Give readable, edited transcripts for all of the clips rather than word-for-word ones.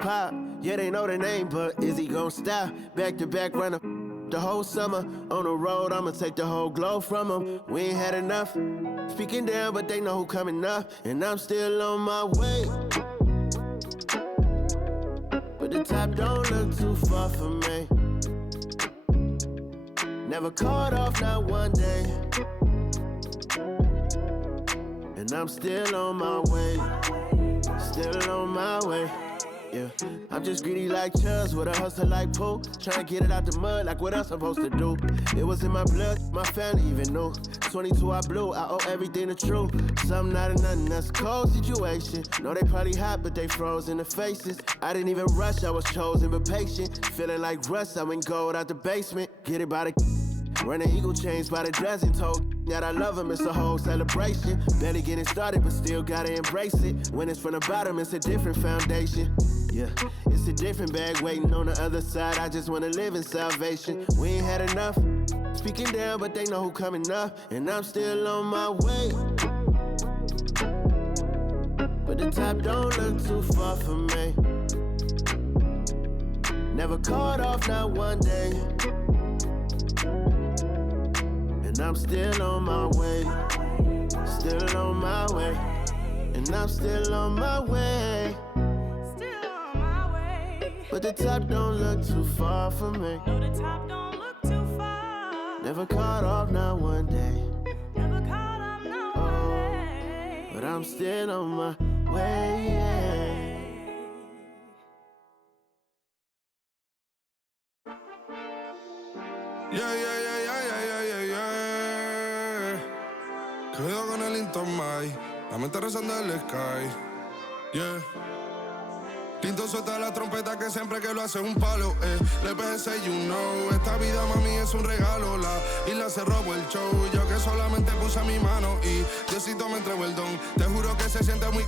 pop. Yeah, they know the name, but is he gon' stop? Back to back runner the whole summer. On the road, I'ma take the whole globe from him. We ain't had enough. Speaking down, but they know who coming up. And I'm still on my way. But the top don't look too far for me. Never caught off, not one day. And I'm still on my way. Still on my way. Yeah, I'm just greedy like Chuz with a hustle like Pooh. Tryna get it out the mud like what else I'm supposed to do. It was in my blood, my family even knew. 22 I blew, I owe everything to true. Something out of nothing, that's a cold situation. Know they probably hot, but they froze in the faces. I didn't even rush, I was chosen but patient. Feeling like Russ, I went gold out the basement. Get it by the running eagle chains by the dozen. Told that I love him, it's a whole celebration. Barely getting started, but still gotta embrace it. When it's from the bottom, it's a different foundation. Yeah, it's a different bag waiting on the other side. I just wanna live in salvation. We ain't had enough. Speaking down, but they know who coming up. And I'm still on my way. But the top don't look too far for me. Never caught off, not one day. And I'm still on my way. Still on my way. And I'm still on my way. But the top don't look too far for me. No, the top don't look too far. Never caught off, not one day. Never caught off, not one day. But I'm still on my way, yeah. Cuidado con el Intomai, la mente rezando el sky. Yeah. Tinto suelta la trompeta que siempre que lo hace es un palo, Le pensé, you know, esta vida mami es un regalo. La isla se robó el show, yo que solamente puse mi mano y Diosito me entregó el don. Te juro que se siente muy...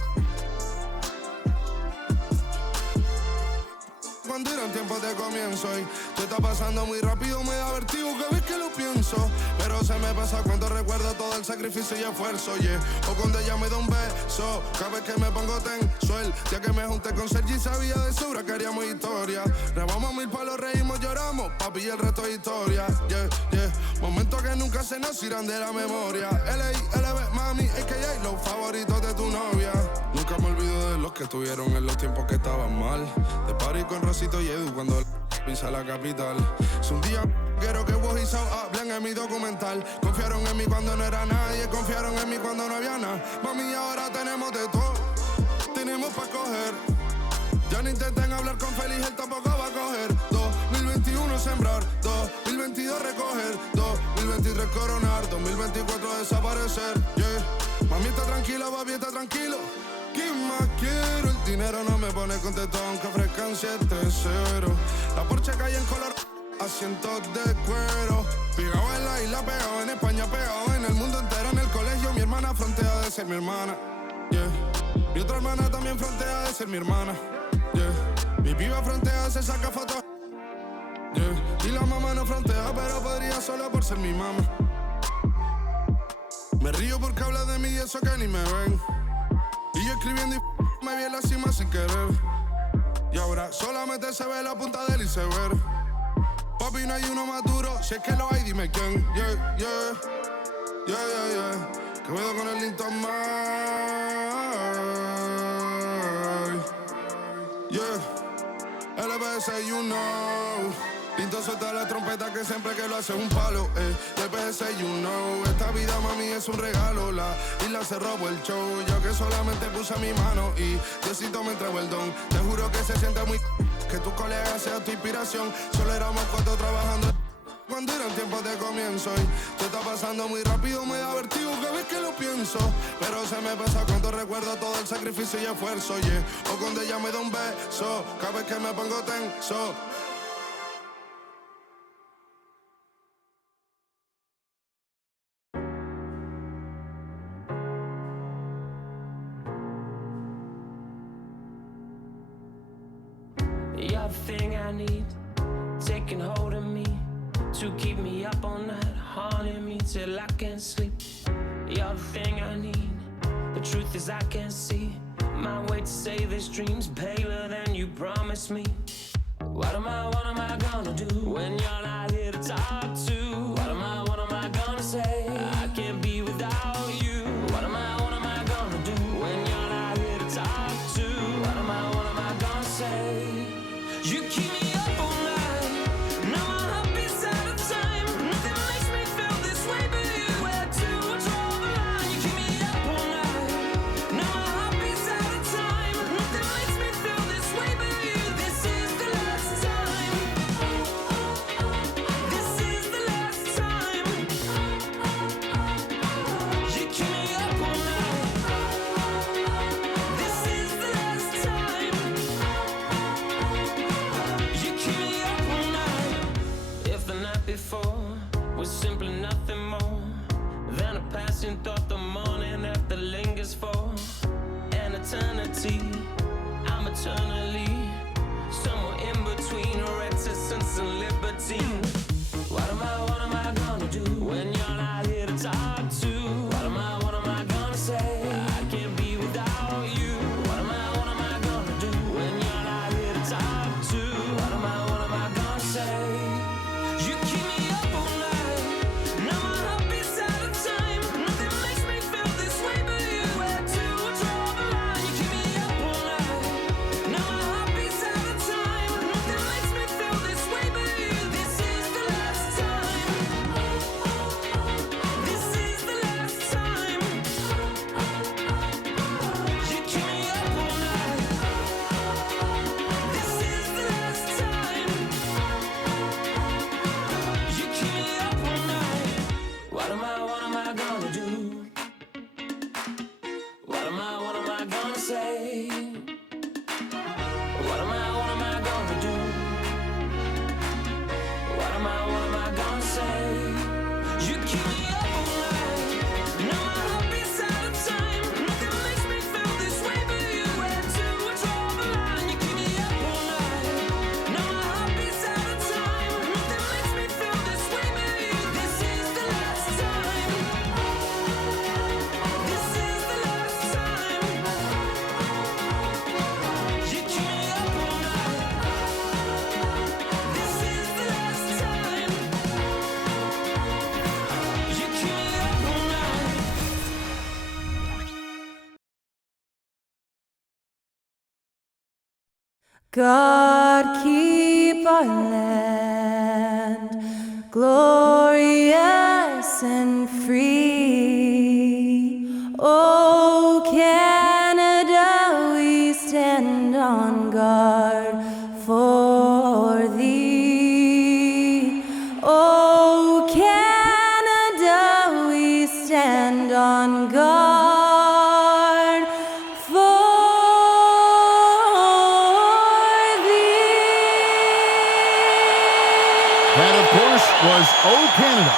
Cuando eran tiempos de comienzo y tú está pasando muy rápido, me da vertigo cada vez que lo pienso. Pero se me pasa cuando recuerdo todo el sacrificio y esfuerzo, yeah. O cuando ella me da un beso, cada vez que me pongo tenso. El día que me junté con Sergi sabía de sobra que haríamos historia. Grabamos 1000 palos, reímos, lloramos, papi, y el resto es historia, yeah, yeah. Momentos que nunca se nos irán de la memoria. L.A.L.B. mami, AKA los favoritos de tu novia. Nunca me olvido de los que estuvieron en los tiempos que estaban mal. De party con Rosito y Edu cuando pisa la capital. Es un día quiero que vos y Sao hablen en mi documental. Confiaron en mí cuando no era nadie, confiaron en mí cuando no había nada. Mami, ahora tenemos de todo, tenemos pa' coger. Ya no intenten hablar con Feliz, él tampoco va a coger. 2021 sembrar, 2022 recoger, 2023 coronar, 2024 desaparecer, yeah. Mami está tranquila, papi está tranquilo. ¿Qué más quiero? El dinero no me pone contento aunque ofrezcan 7-0. La Porsche cae en color, asientos de cuero. Pegado en la isla, pegado en España, pegado en el mundo entero. En el colegio mi hermana frontea de ser mi hermana, yeah. Mi otra hermana también frontea de ser mi hermana, yeah. Mi piba frontea, se saca fotos, yeah. Y la mamá no frontea, pero podría solo por ser mi mamá. Me río porque habla de mí y eso que ni me ven. Y yo escribiendo y me vi en la cima sin querer. Y ahora solamente se ve la punta del iceberg. Papi, no hay uno más duro, si es que lo hay, dime quién. Yeah, yeah, yeah, yeah, yeah. Que veo con el Intomai. Yeah, LBS, you know. Pinto suelta la trompeta que siempre que lo hace es un palo, LBS, you know. Esta vida mami es un regalo. La isla se robó el show, yo que solamente puse mi mano y Diosito me entregó el don. Te juro que se siente muy que tu colega sea tu inspiración. Solo éramos 4 trabajando cuando eran tiempos de comienzo y tú está pasando muy rápido, me da vertigo cada vez que lo pienso. Pero se me pasa cuando recuerdo todo el sacrificio y esfuerzo, yeah. O cuando ella me da un beso, cada vez que me pongo tenso. You're the thing I need, taking hold of me, to keep me up all night, haunting me till I can't sleep. You're the thing I need, the truth is I can't see my way to save his dreams paler than you promised me. What am I gonna do when you're not here to talk to? What am I gonna say? I can't be without you. What am I gonna do when you're not here to talk to? What am I gonna say? You keep me up all night. Now my heart beats out of time. Nothing makes me feel this way but you. Where to draw the line? You keep me up all night. Now my heart beats out of time. Nothing makes me feel this way but you. This is the last time. This is the last time. You keep me up all night. This is the last time. You keep me up all night. If the night before was simply nothing more than a passing thought, the morning after lingers for an eternity. I'm eternally somewhere in between reticence and libertine. What am I gonna do when you're not here to talk to? What am I gonna say? I can't be without you. What am I gonna do when you're not here to talk to? What am I gonna say? You keep me up all night. Now my heart beats out of time. Nothing makes me feel this way but you. Where to draw the line? You keep me up all night. Now my heart beats out of time. Nothing makes me feel this way but you. This is the last time. This is the last time. You keep me up all night. This is the last time. You keep me up all night. What am I gonna do? What am I gonna say? What am I gonna do? What am I gonna say? You keep me up all night. Now my heart beats out of time. Nothing makes me feel this way but you. Where to draw the line? You keep me up all night. Now my heart beats out of time. Nothing makes me feel this way but you. This is the last time. This is the last time. You keep me up all night. This is the last time. You keep me up all night. God keep our land glorious and free. Oh, Canada, we stand on guard for thee. Oh, Canada, we stand on guard for That, of course, was "Oh Canada,"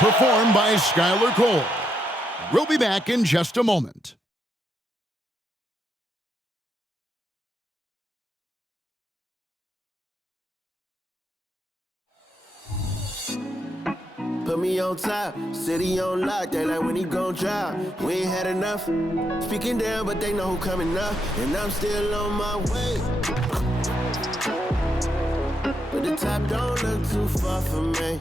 performed by Skylar Cole. We'll be back in just a moment. Put me on top, city on lock, they like when he gon' drop. We ain't had enough, speaking down, but they know who coming up. And I'm still on my way. But the top don't look too far from me.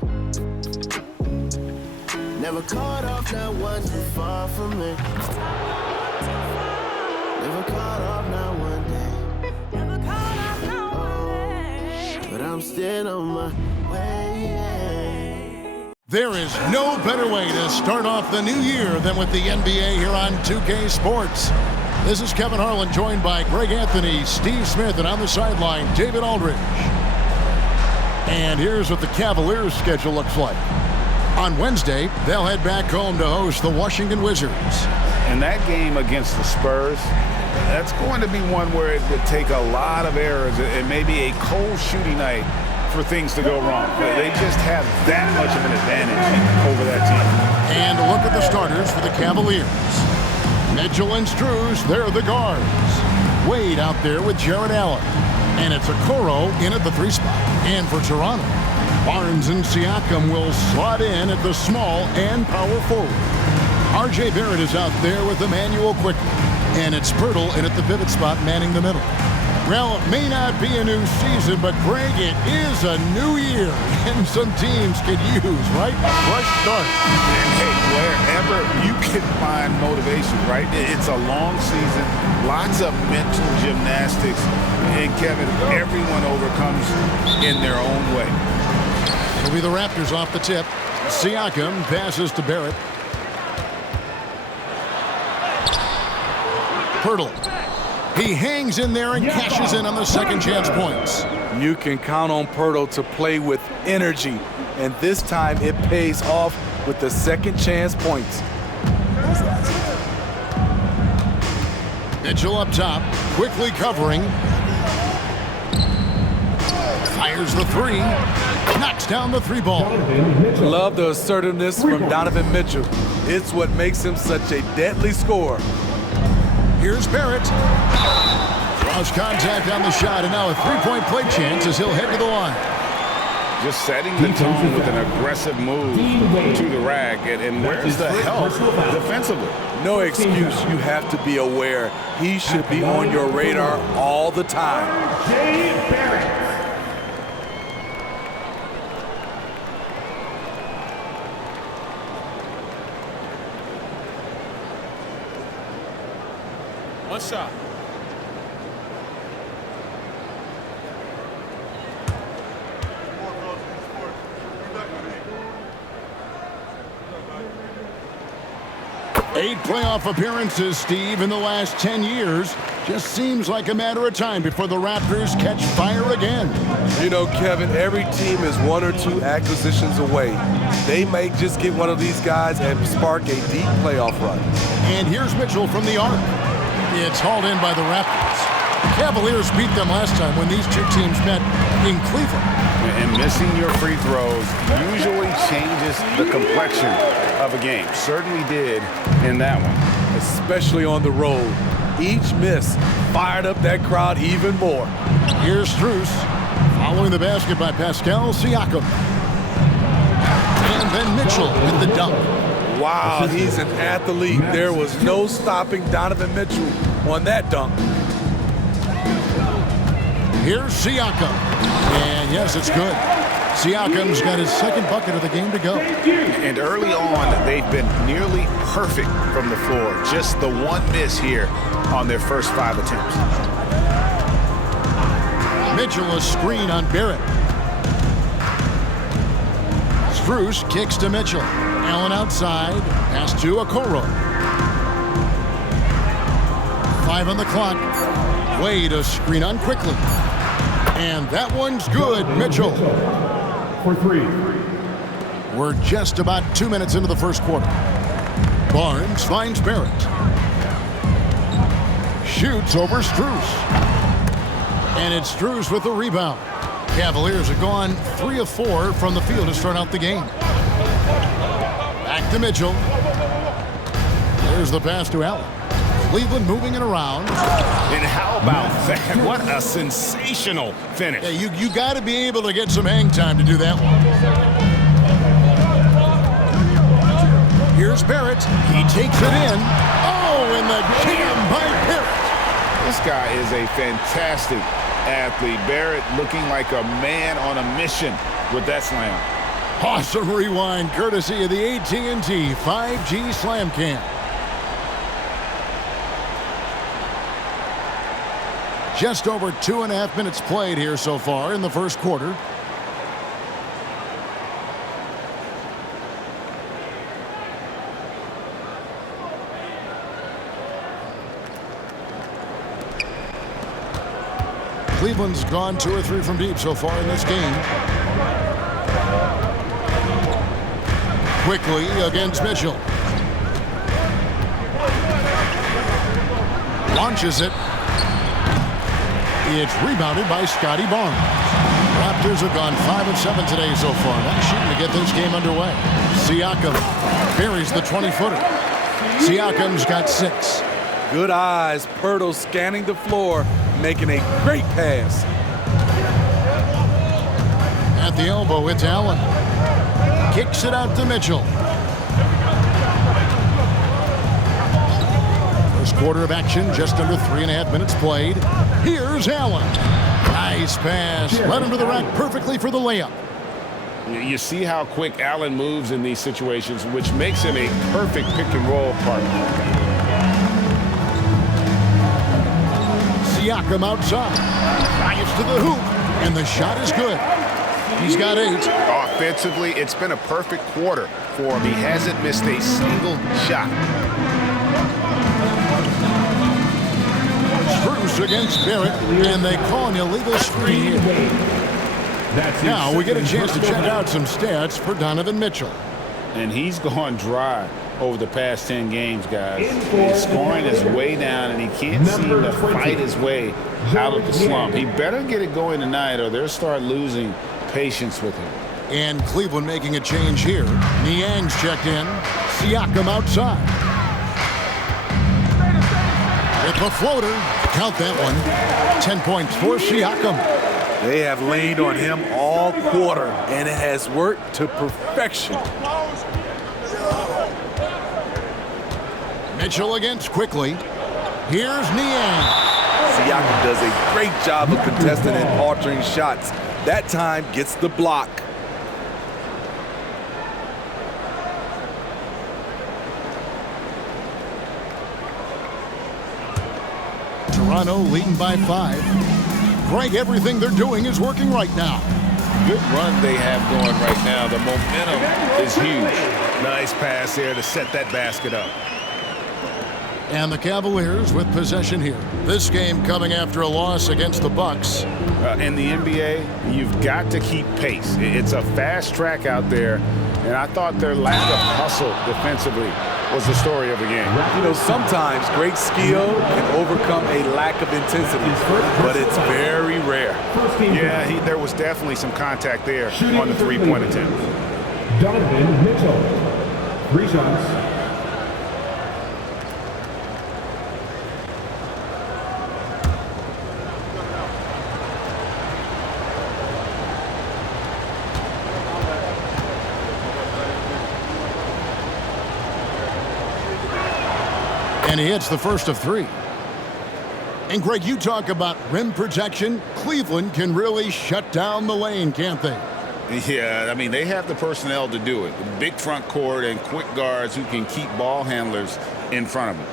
Never caught off, not one too far from me. Never caught off, not one day. Never caught up, no one day. But I'm still on my way. There is no better way to start off the new year than with the NBA here on 2K Sports. This is Kevin Harlan, joined by Greg Anthony, Steve Smith, and on the sideline, David Aldridge. And here's what the Cavaliers' schedule looks like. On Wednesday, they'll head back home to host the Washington Wizards. And that game against the Spurs, that's going to be one where it would take a lot of errors and maybe a cold shooting night for things to go wrong. But they just have that much of an advantage over that team. And look at the starters for the Cavaliers. Mitchell and Strus, they're the guards. Wade out there with Jared Allen. And it's Okoro in at the 3 spot. And for Toronto, Barnes and Siakam will slot in at the small and power forward. R.J. Barrett is out there with Immanuel Quickly. And it's Pirtle in at the pivot spot, manning the middle. Well, it may not be a new season, but Greg, it is a new year. And some teams could use, right? Fresh start. And hey, wherever you can find motivation, right? It's a long season, lots of mental gymnastics. And Kevin, everyone overcomes in their own way. It'll be the Raptors off the tip. Siakam passes to Barrett. Pirtle. He hangs in there and cashes in on the second chance points. You can count on Pirtle to play with energy, and this time it pays off with the second chance points. Mitchell up top, quickly covering. Fires the three, knocks down the three ball. Love the assertiveness from Donovan Mitchell. It's what makes him such a deadly scorer. Here's Barrett. Draws contact on the shot, and now a three-point play chance as he'll head to the line. Just setting the tone with an aggressive move to the rack. And where's the help defensively? No excuse. You have to be aware. He should be on your radar all the time. One shot. Eight playoff appearances, Steve, in the last 10 years. Just seems like a matter of time before the Raptors catch fire again. You know, Kevin, every team is one or two acquisitions away. They may just get one of these guys and spark a deep playoff run. And here's Mitchell from the arc. It's hauled in by the Raptors. The Cavaliers beat them last time when these two teams met in Cleveland. And missing your free throws usually changes the complexion of a game. Certainly did in that one. Especially on the road. Each miss fired up that crowd even more. Here's Strus, following the basket by Pascal Siakam. And then Mitchell with the dunk. Wow, he's an athlete. There was no stopping Donovan Mitchell on that dunk. Here's Siakam. And yes, it's good. Siakam's got his second bucket of the game to go. And early on, they've been nearly perfect from the floor. Just the one miss here on their first 5 attempts. Mitchell a screen on Barrett. Strus kicks to Mitchell. Allen outside. Pass to Okoro. 5 on the clock. Wade a screen on quickly. And that one's good, Mitchell. For 3. We're just about 2 minutes into the first quarter. Barnes finds Barrett. Shoots over Strus. And it's Strus with the rebound. Cavaliers are gone 3 of 4 from the field to start out the game. Back to Mitchell. There's the pass to Allen. Cleveland moving it around. And how about that? What a sensational finish. Yeah, you got to be able to get some hang time to do that one. Here's Barrett. He takes it in. Oh, and the jam by Barrett. This guy is a fantastic athlete. Barrett looking like a man on a mission with that slam. Awesome rewind courtesy of the AT&T 5G Slam Cam. Just over 2.5 minutes played here so far in the first quarter. Cleveland's gone 2 or 3 from deep so far in this game. Quickly against Mitchell. Launches it. It's rebounded by Scotty Barnes. Raptors have gone 5 of 7 today so far. Not shooting to get this game underway. Siakam buries the 20-footer. Siakam's got 6. Good eyes. Pirtle scanning the floor, making a great pass. At the elbow, it's Allen. Kicks it out to Mitchell. First quarter of action, just under 3.5 minutes played. Here's Allen. Nice pass. Led him to the rack perfectly for the layup. You see how quick Allen moves in these situations, which makes him a perfect pick-and-roll partner. Siakam outside. Drives to the hoop, and the shot is good. He's got 8. Offensively, it's been a perfect quarter for him. He hasn't missed a single shot. Bruce against Barrett, and they call an illegal screen. Now we get a chance to check out some stats for Donovan Mitchell. And he's gone dry over the past 10 games, guys. His scoring is way down, and he can't seem to fight his way out of the slump. He better get it going tonight, or they'll start losing patience with him. And Cleveland making a change here. Niang's checked in. Siakam outside. With the floater. Count that one. 10 points for Siakam. They have laid on him all quarter, and it has worked to perfection. Mitchell against quickly. Here's Niang. Siakam does a great job of contesting and altering shots. That time gets the block. Toronto leading by 5. Greg, everything they're doing is working right now. Good run they have going right now. The momentum is huge. Nice pass there to set that basket up. And the Cavaliers with possession here. This game coming after a loss against the Bucks. In the NBA, you've got to keep pace. It's a fast track out there, and I thought their lack of hustle defensively was the story of the game. You know, sometimes great skill can overcome a lack of intensity, but it's very rare. Yeah, there was definitely some contact there on the three-point attempt. Donovan Mitchell. 3 shots. And he hits the first of 3. And Greg, you talk about rim protection. Cleveland can really shut down the lane, can't they? Yeah, I mean, they have the personnel to do it. Big front court and quick guards who can keep ball handlers in front of them.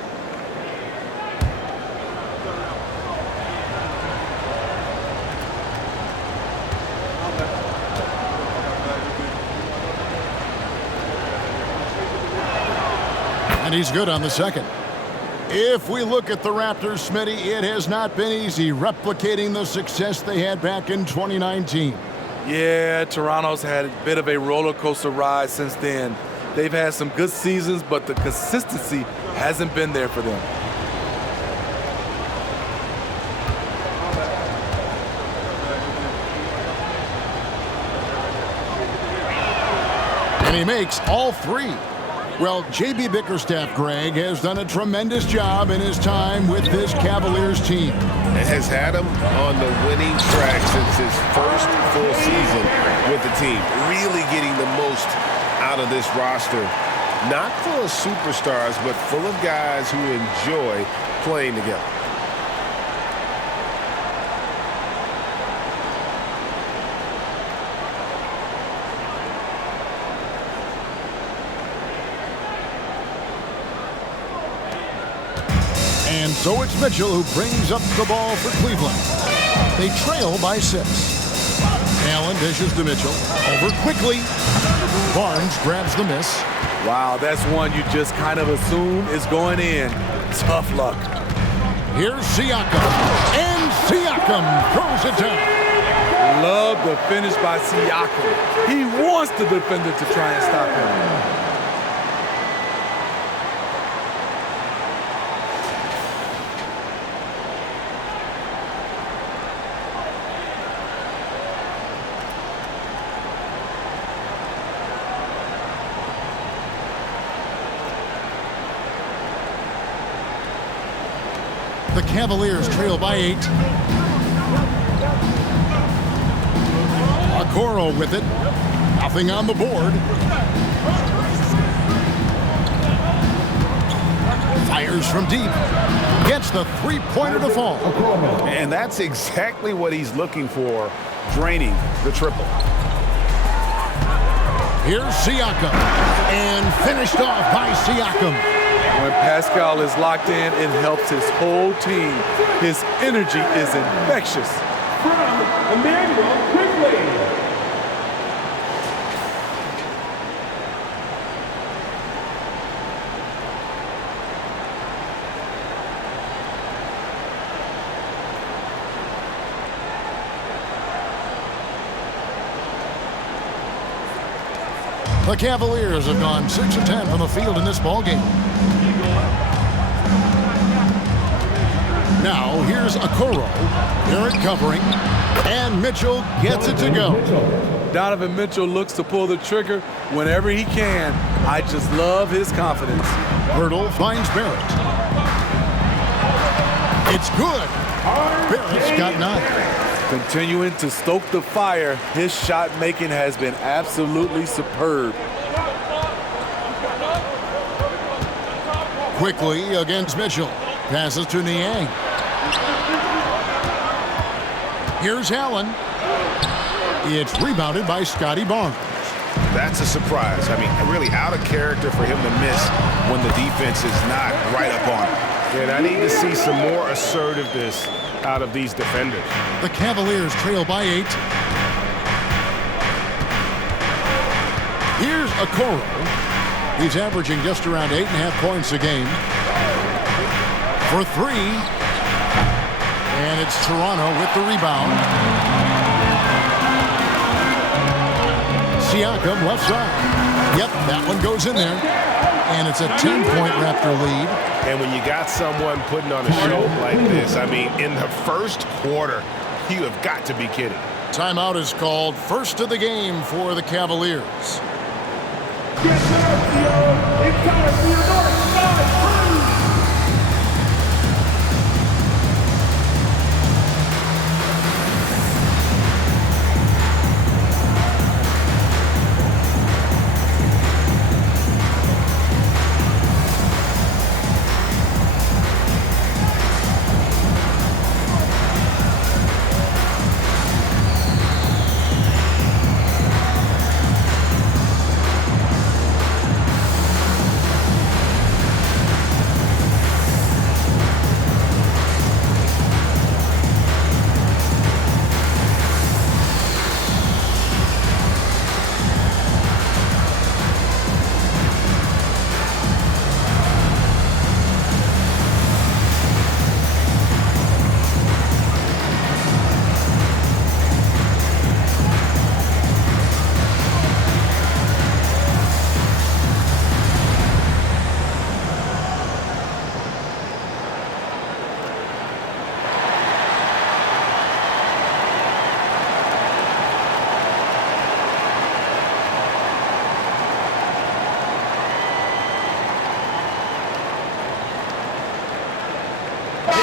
And he's good on the second. If we look at the Raptors, Smitty, it has not been easy replicating the success they had back in 2019. Yeah, Toronto's had a bit of a roller coaster ride since then. They've had some good seasons, but the consistency hasn't been there for them. And he makes all 3. Well, J.B. Bickerstaff, Greg, has done a tremendous job in his time with this Cavaliers team. It has had him on the winning track since his first full season with the team. Really getting the most out of this roster. Not full of superstars, but full of guys who enjoy playing together. And so it's Mitchell who brings up the ball for Cleveland. They trail by 6. Allen dishes to Mitchell. Over quickly. Barnes grabs the miss. Wow, that's one you just kind of assume is going in. Tough luck. Here's Siakam. And Siakam throws it down. Love the finish by Siakam. He wants the defender to try and stop him. The Cavaliers trail by 8. Okoro with it. Nothing on the board. Fires from deep. Gets the three-pointer to fall. And that's exactly what he's looking for, draining the triple. Here's Siakam. And finished off by Siakam. When Pascal is locked in, it helps his whole team. His energy is infectious. From Immanuel quickly. The Cavaliers have gone 6 of 10 from the field in this ballgame. Now here's Okoro. Garrett covering. And Mitchell gets it to go. Donovan Mitchell looks to pull the trigger whenever he can. I just love his confidence. Hurdle finds Barrett. It's good. Barrett's got 9. Continuing to stoke the fire, his shot making has been absolutely superb. Quickly against Mitchell. Passes to Niang. Here's Allen. It's rebounded by Scotty Barnes. That's a surprise. I mean, really out of character for him to miss when the defense is not right up on him. And I need to see some more assertiveness out of these defenders. The Cavaliers trail by 8. Here's Okoro. He's averaging just around 8.5 points a game. For 3. And it's Toronto with the rebound. Siakam left side. Yep, that one goes in there. And it's a 10-point Raptor lead. And when you got someone putting on a show like this, I mean, in the first quarter, you have got to be kidding. Timeout is called. First of the game for the Cavaliers. Yes, sir, it's time for your North Side Crew.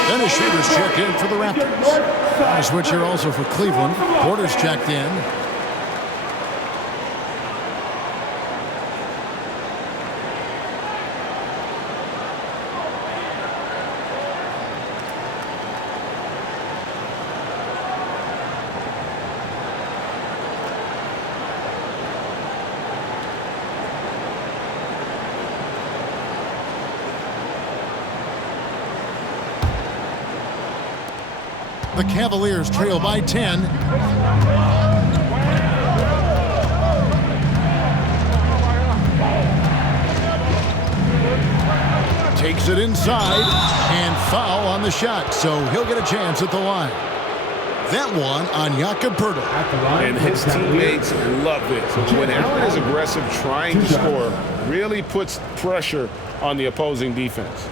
Dennis Schroeder's checked in for the Raptors. A switch here also for Cleveland. Porter's checked in. The Cavaliers trail by 10. Takes it inside and foul on the shot, so he'll get a chance at the line. That one on Jakob Poeltl. And his teammates love this. When Allen is aggressive trying to score, really puts pressure on the opposing defense.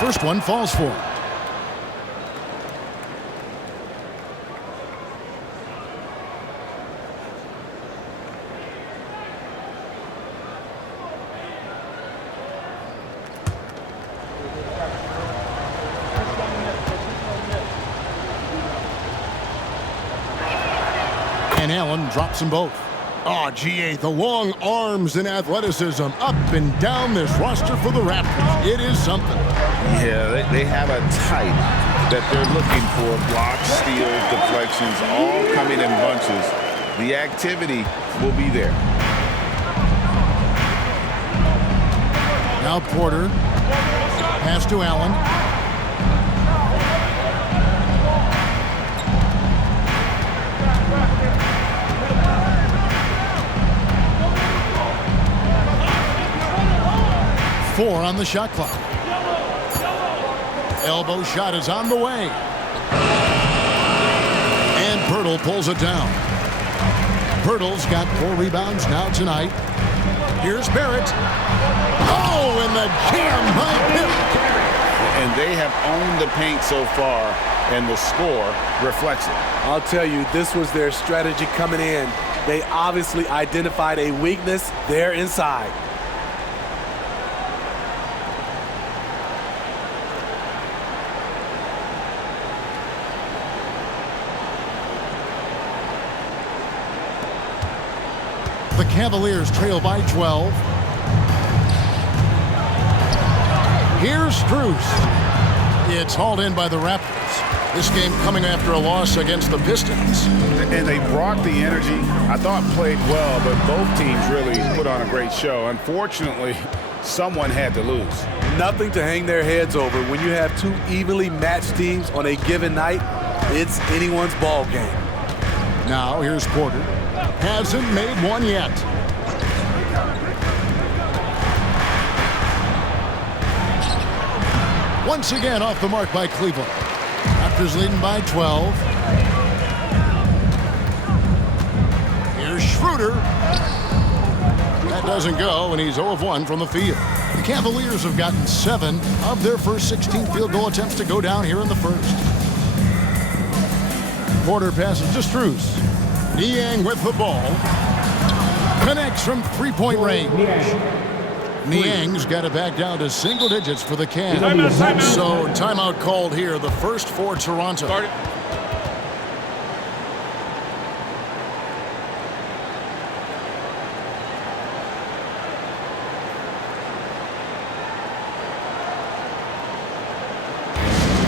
First one falls for him. And Allen drops them both. Oh, GA, the long arms and athleticism up and down this roster for the Raptors. It is something. Yeah, they have a type that they're looking for. Blocks, steals, deflections, all coming in bunches. The activity will be there. Now Porter. Pass to Allen. Four on the shot clock. Elbow shot is on the way. And Pirtle pulls it down. Pirtle's got 4 rebounds now tonight. Here's Barrett. Oh, and the jam by Barrett. And they have owned the paint so far, and the score reflects it. I'll tell you, this was their strategy coming in. They obviously identified a weakness there inside. The Cavaliers trail by 12. Here's Strus. It's hauled in by the Raptors. This game coming after a loss against the Pistons. And they brought the energy. I thought played well, but both teams really put on a great show. Unfortunately, someone had to lose. Nothing to hang their heads over. When you have 2 evenly matched teams on a given night, it's anyone's ball game. Now here's Porter. Hasn't made one yet. Once again off the mark by Cleveland. Raptors leading by 12. Here's Schroeder. That doesn't go, and he's 0 of 1 from the field. The Cavaliers have gotten 7 of their first 16 field goal attempts to go down here in the first. Porter passes to Strus. Niang with the ball. Connects from 3-point range. Niang's got it back down to single digits for the Cavs. So timeout called here, the first for Toronto.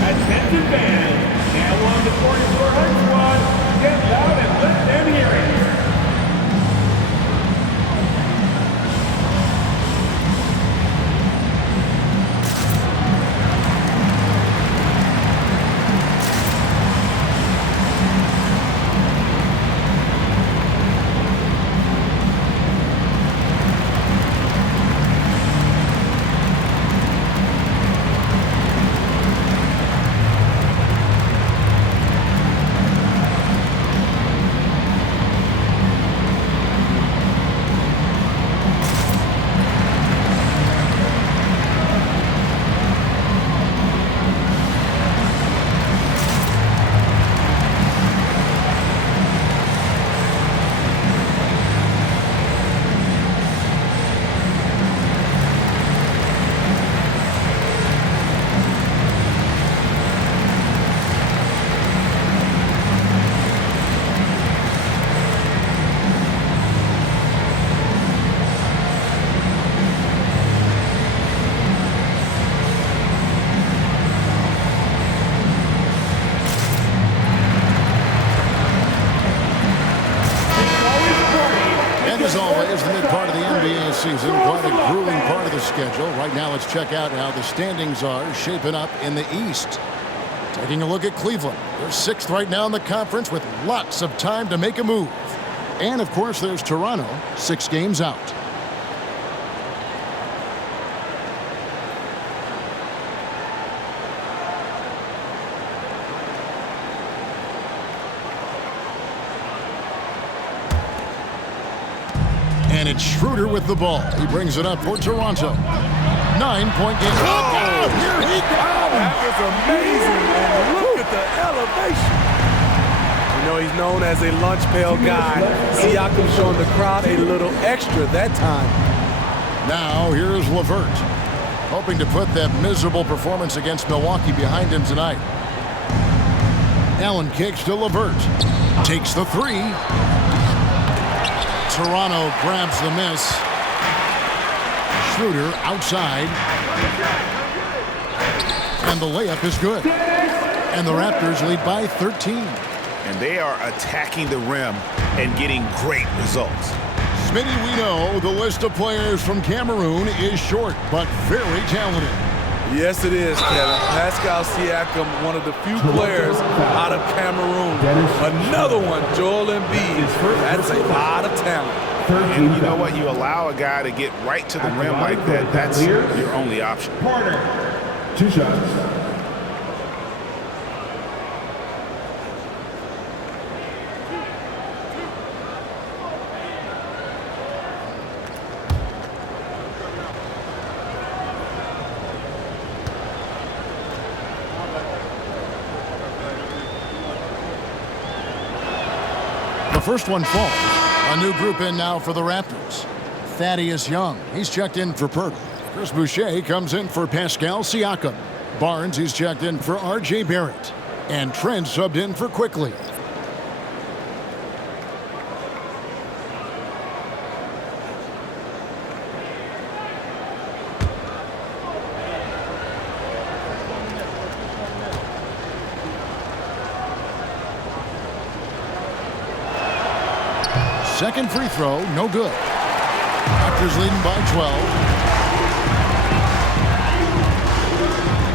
Attention fans, now on the court is your home squad. Get loud and let them hear it. As always, the mid part of the NBA season, quite a grueling part of the schedule. Right now, let's check out how the standings are shaping up in the East. Taking a look at Cleveland. They're 6th right now in the conference with lots of time to make a move. And, of course, there's Toronto, 6 games out. And it's Schroeder with the ball. He brings it up for Toronto. 9-point game. Look out! Here he comes! That was amazing. And look at the elevation. You know, he's known as a lunch pail guy. Siakam showing the crowd a little extra that time. Now here's LeVert, hoping to put that miserable performance against Milwaukee behind him tonight. Allen kicks to LeVert. Takes the 3. Toronto grabs the miss. Schroeder outside. And the layup is good. And the Raptors lead by 13. And they are attacking the rim and getting great results. Smitty, we know the list of players from Cameroon is short, but very talented. Yes, it is, Kevin. Pascal Siakam, one of the few players out of Cameroon. Another one, Joel Embiid. That's a lot of talent. And you know what? You allow a guy to get right to the rim like that, that's your only option. Corner. 2 shots. The first one falls. A new group in now for the Raptors. Thaddeus Young, he's checked in for Purtle. Chris Boucher comes in for Pascal Siakam. Barnes, he's checked in for R.J. Barrett. And Trent subbed in for Quickly. Second free throw, no good. Raptors leading by 12.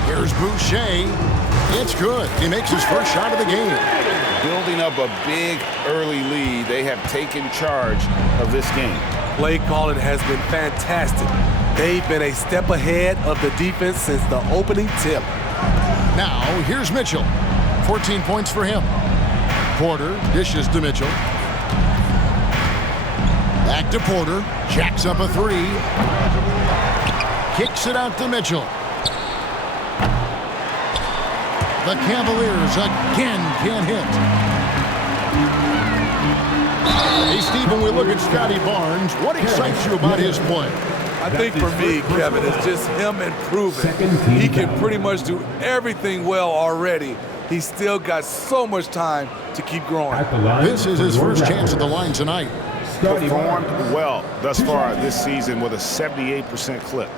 Here's Boucher. It's good. He makes his first shot of the game. Building up a big early lead, they have taken charge of this game. Play calling has been fantastic. They've been a step ahead of the defense since the opening tip. Now, here's Mitchell. 14 points for him. Porter dishes to Mitchell. Back to Porter. Jacks up a three. Kicks it out to Mitchell. The Cavaliers again can't hit. Hey, Steve, when we look at Scotty Barnes, what excites you about his play? I think for me, Kevin, it's just him improving. He can pretty much do everything well already. He's still got so much time to keep growing. This is his first chance at the line tonight. Performed well thus far this season with a 78% clip.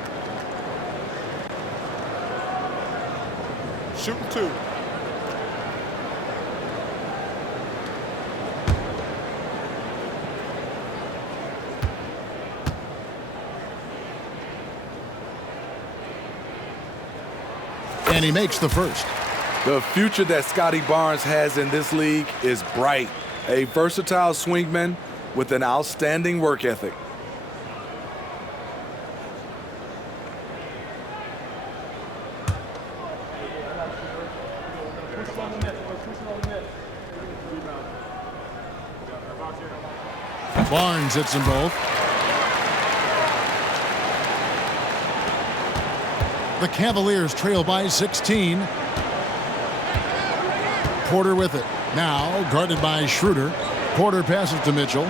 Shooting 2. And he makes the first. The future that Scotty Barnes has in this league is bright. A versatile swingman with an outstanding work ethic. Barnes hits them both. The Cavaliers trail by 16. Porter with it. Now guarded by Schroeder. Porter passes to Mitchell.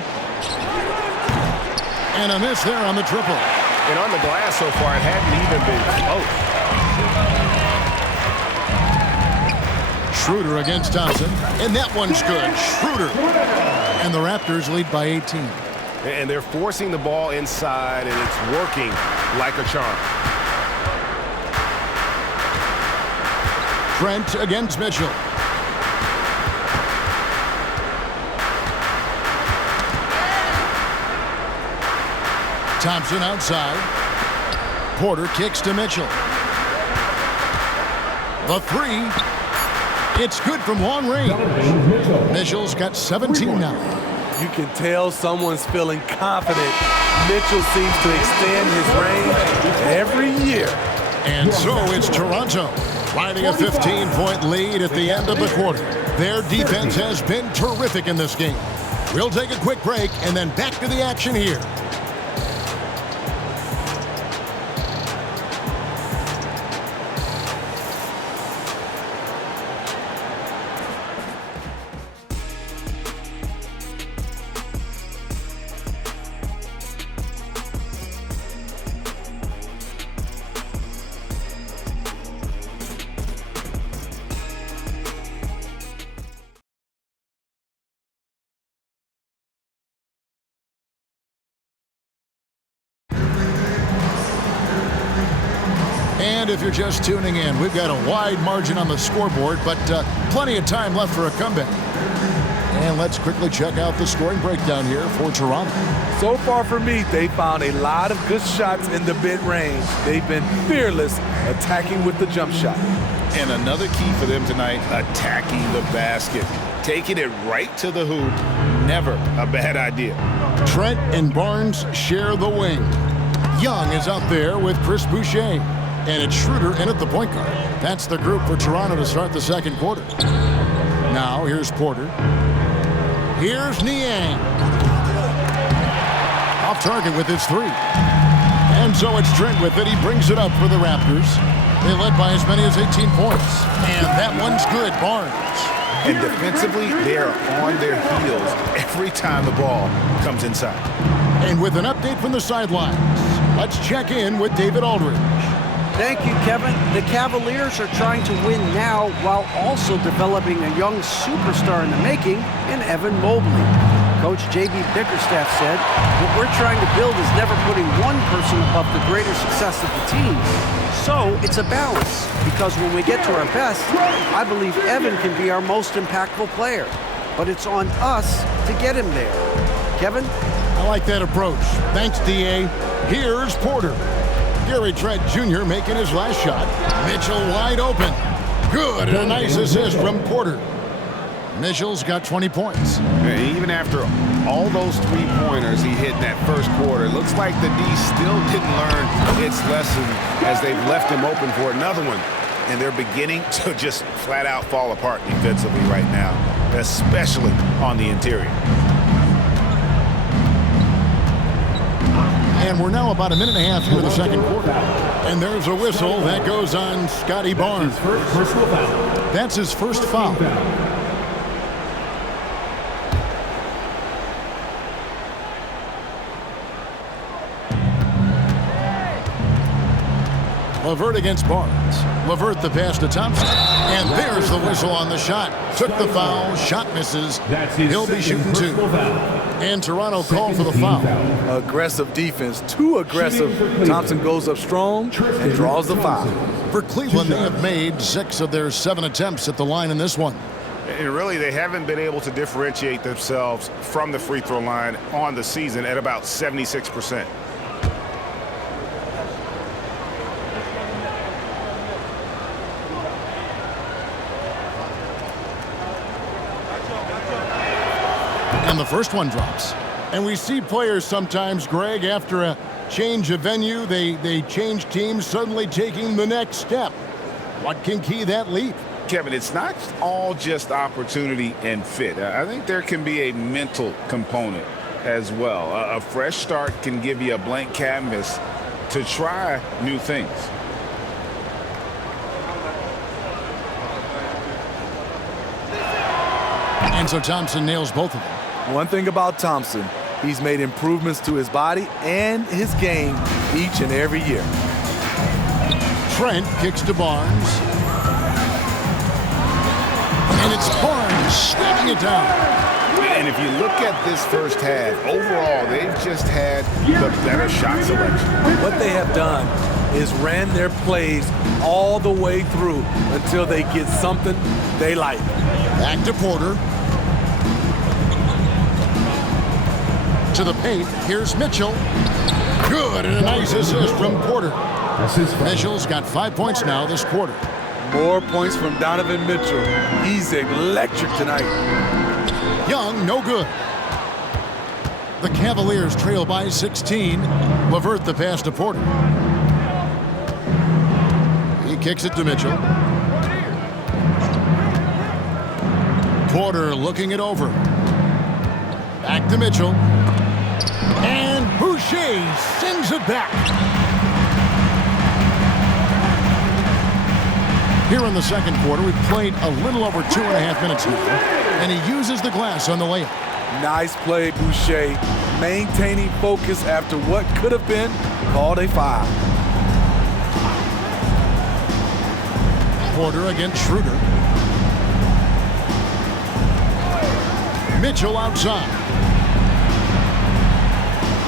And a miss there on the triple. And on the glass so far, it hadn't even been close. Schroeder against Thompson. And that one's good. Schroeder. And the Raptors lead by 18. And they're forcing the ball inside, and it's working like a charm. Trent against Mitchell. Thompson outside. Porter kicks to Mitchell. The three. It's good from long range. Mitchell's got 17 now. You can tell someone's feeling confident. Mitchell seems to extend his range every year. And so it's Toronto riding a 15-point lead at the end of the quarter. Their defense has been terrific in this game. We'll take a quick break and then back to the action here. And if you're just tuning in, we've got a wide margin on the scoreboard, but plenty of time left for a comeback. And let's quickly check out the scoring breakdown here for Toronto. So far for me, they found a lot of good shots in the mid-range. They've been fearless attacking with the jump shot. And another key for them tonight, attacking the basket. Taking it right to the hoop, never a bad idea. Trent and Barnes share the wing. Young is out there with Chris Boucher. And it's Schroeder in at the point guard. That's the group for Toronto to start the second quarter. Now, here's Porter. Here's Niang. Off target with his three. And so it's Trent with it. He brings it up for the Raptors. They led by as many as 18 points. And that one's good, Barnes. And defensively, they are on their heels every time the ball comes inside. And with an update from the sidelines, let's check in with David Aldridge. Thank you, Kevin. The Cavaliers are trying to win now while also developing a young superstar in the making in Evan Mobley. Coach J.B. Bickerstaff said, what we're trying to build is never putting one person above the greater success of the team. So it's a balance, because when we get to our best, I believe Evan can be our most impactful player. But it's on us to get him there. Kevin? I like that approach. Thanks, D.A. Here's Porter. Gary Trent Jr. making his last shot. Mitchell wide open. Good, and a nice assist from Porter. Mitchell's got 20 points. Even after all those three-pointers he hit in that first quarter, it looks like the D still didn't learn its lesson as they've left him open for another one. And they're beginning to just flat-out fall apart defensively right now, especially on the interior. And we're now about a minute and a half into the second quarter. And there's a whistle that goes on Scotty Barnes. That's his first foul. LeVert against Barnes. LeVert the pass to Thompson. And there's the whistle on the shot. Took the foul. Shot misses. He'll be shooting two. And Toronto called for the foul. Aggressive defense. Too aggressive. Thompson goes up strong and draws the foul. For Cleveland, they have made 6 of their 7 attempts at the line in this one. And really, they haven't been able to differentiate themselves from the free throw line on the season at about 76%. And the first one drops. And we see players sometimes, Greg, after a change of venue, they change teams, suddenly taking the next step. What can key that leap? Kevin, it's not all just opportunity and fit. I think there can be a mental component as well. A fresh start can give you a blank canvas to try new things. And so Thompson nails both of them. One thing about Thompson, he's made improvements to his body and his game each and every year. Trent kicks to Barnes. And it's Barnes snapping it down. And if you look at this first half, overall, they've just had the better shot selection. What they have done is ran their plays all the way through until they get something they like. Back to Porter. To the paint, here's Mitchell. Good, and a nice assist from Porter. Mitchell's got 5 points now this quarter. More points from Donovan Mitchell. He's electric tonight. Young, no good. The Cavaliers trail by 16. LeVert the pass to Porter. He kicks it to Mitchell. Porter looking it over. Back to Mitchell. And Boucher sends it back. Here in the second quarter, we've played a little over 2.5 minutes now, and he uses the glass on the layup. Nice play, Boucher, maintaining focus after what could have been called a foul. Porter against Schroeder. Mitchell outside.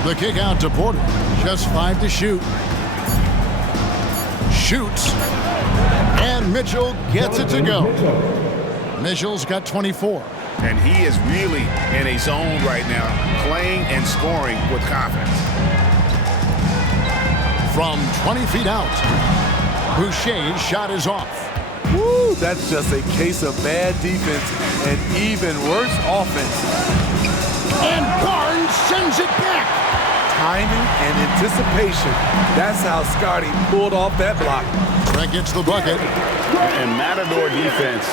The kick out to Porter. Just 5 to shoot. shoots, and Mitchell gets it to go. Mitchell's got 24. And he is really in a zone right now, playing and scoring with confidence. From 20 feet out, Boucher's shot is off. Woo, that's just a case of bad defense and even worse offense. And Barnes sends it back. Timing and anticipation. That's how Scotty pulled off that block. Trent gets the bucket. And Matador defense,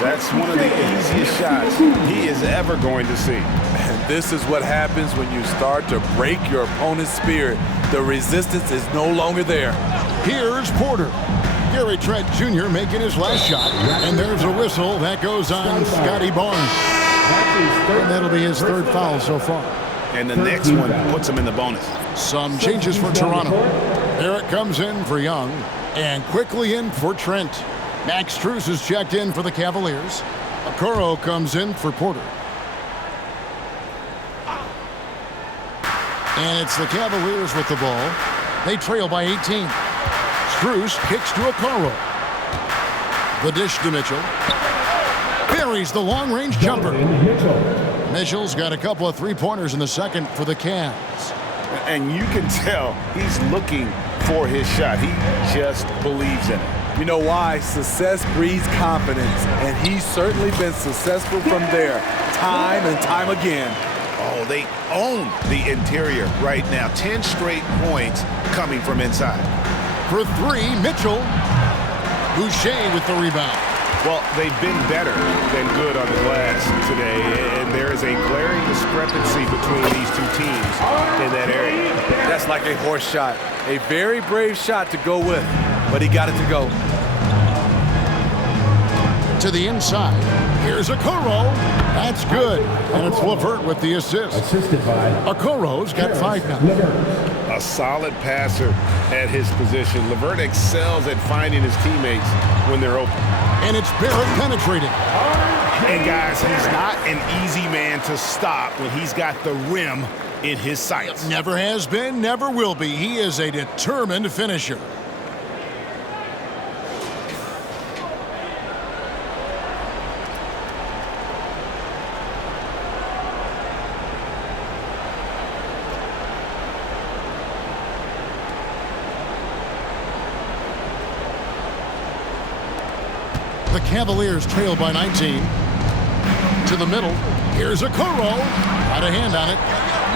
that's one of the easiest shots he is ever going to see. And this is what happens when you start to break your opponent's spirit. The resistance is no longer there. Here's Porter. Gary Trent Jr. making his last shot. And there's a whistle that goes on Scotty Barnes. And that'll be his third foul so far. And the next one puts him in the bonus. Some changes for Toronto. Barrett comes in for Young and quickly in for Trent. Max Strus is checked in for the Cavaliers. Okoro comes in for Porter. And it's the Cavaliers with the ball. They trail by 18. Strus kicks to Okoro. The dish to Mitchell. Buries the long-range jumper. Mitchell's got a couple of three-pointers in the second for the Cavs. And you can tell he's looking for his shot. He just believes in it. You know why? Success breeds confidence, and he's certainly been successful from there, time and time again. Oh, they own the interior right now. 10 straight points coming from inside. For three, Mitchell. Boucher with the rebound. Well, they've been better than good on the glass today, and there is a glaring discrepancy between these two teams in that area. That's like a horse shot. A very brave shot to go with, but he got it to go. To the inside. Here's Okoro. That's good. And it's LeVert with the assist. Okoro's got 5 now. A solid passer at his position. LeVert excels at finding his teammates when they're open. And it's Barrett penetrating. And guys, he's not an easy man to stop when he's got the rim in his sights. Never has been, never will be. He is a determined finisher. The Cavaliers trail by 19. To the middle. Here's Okoro. Got a hand on it.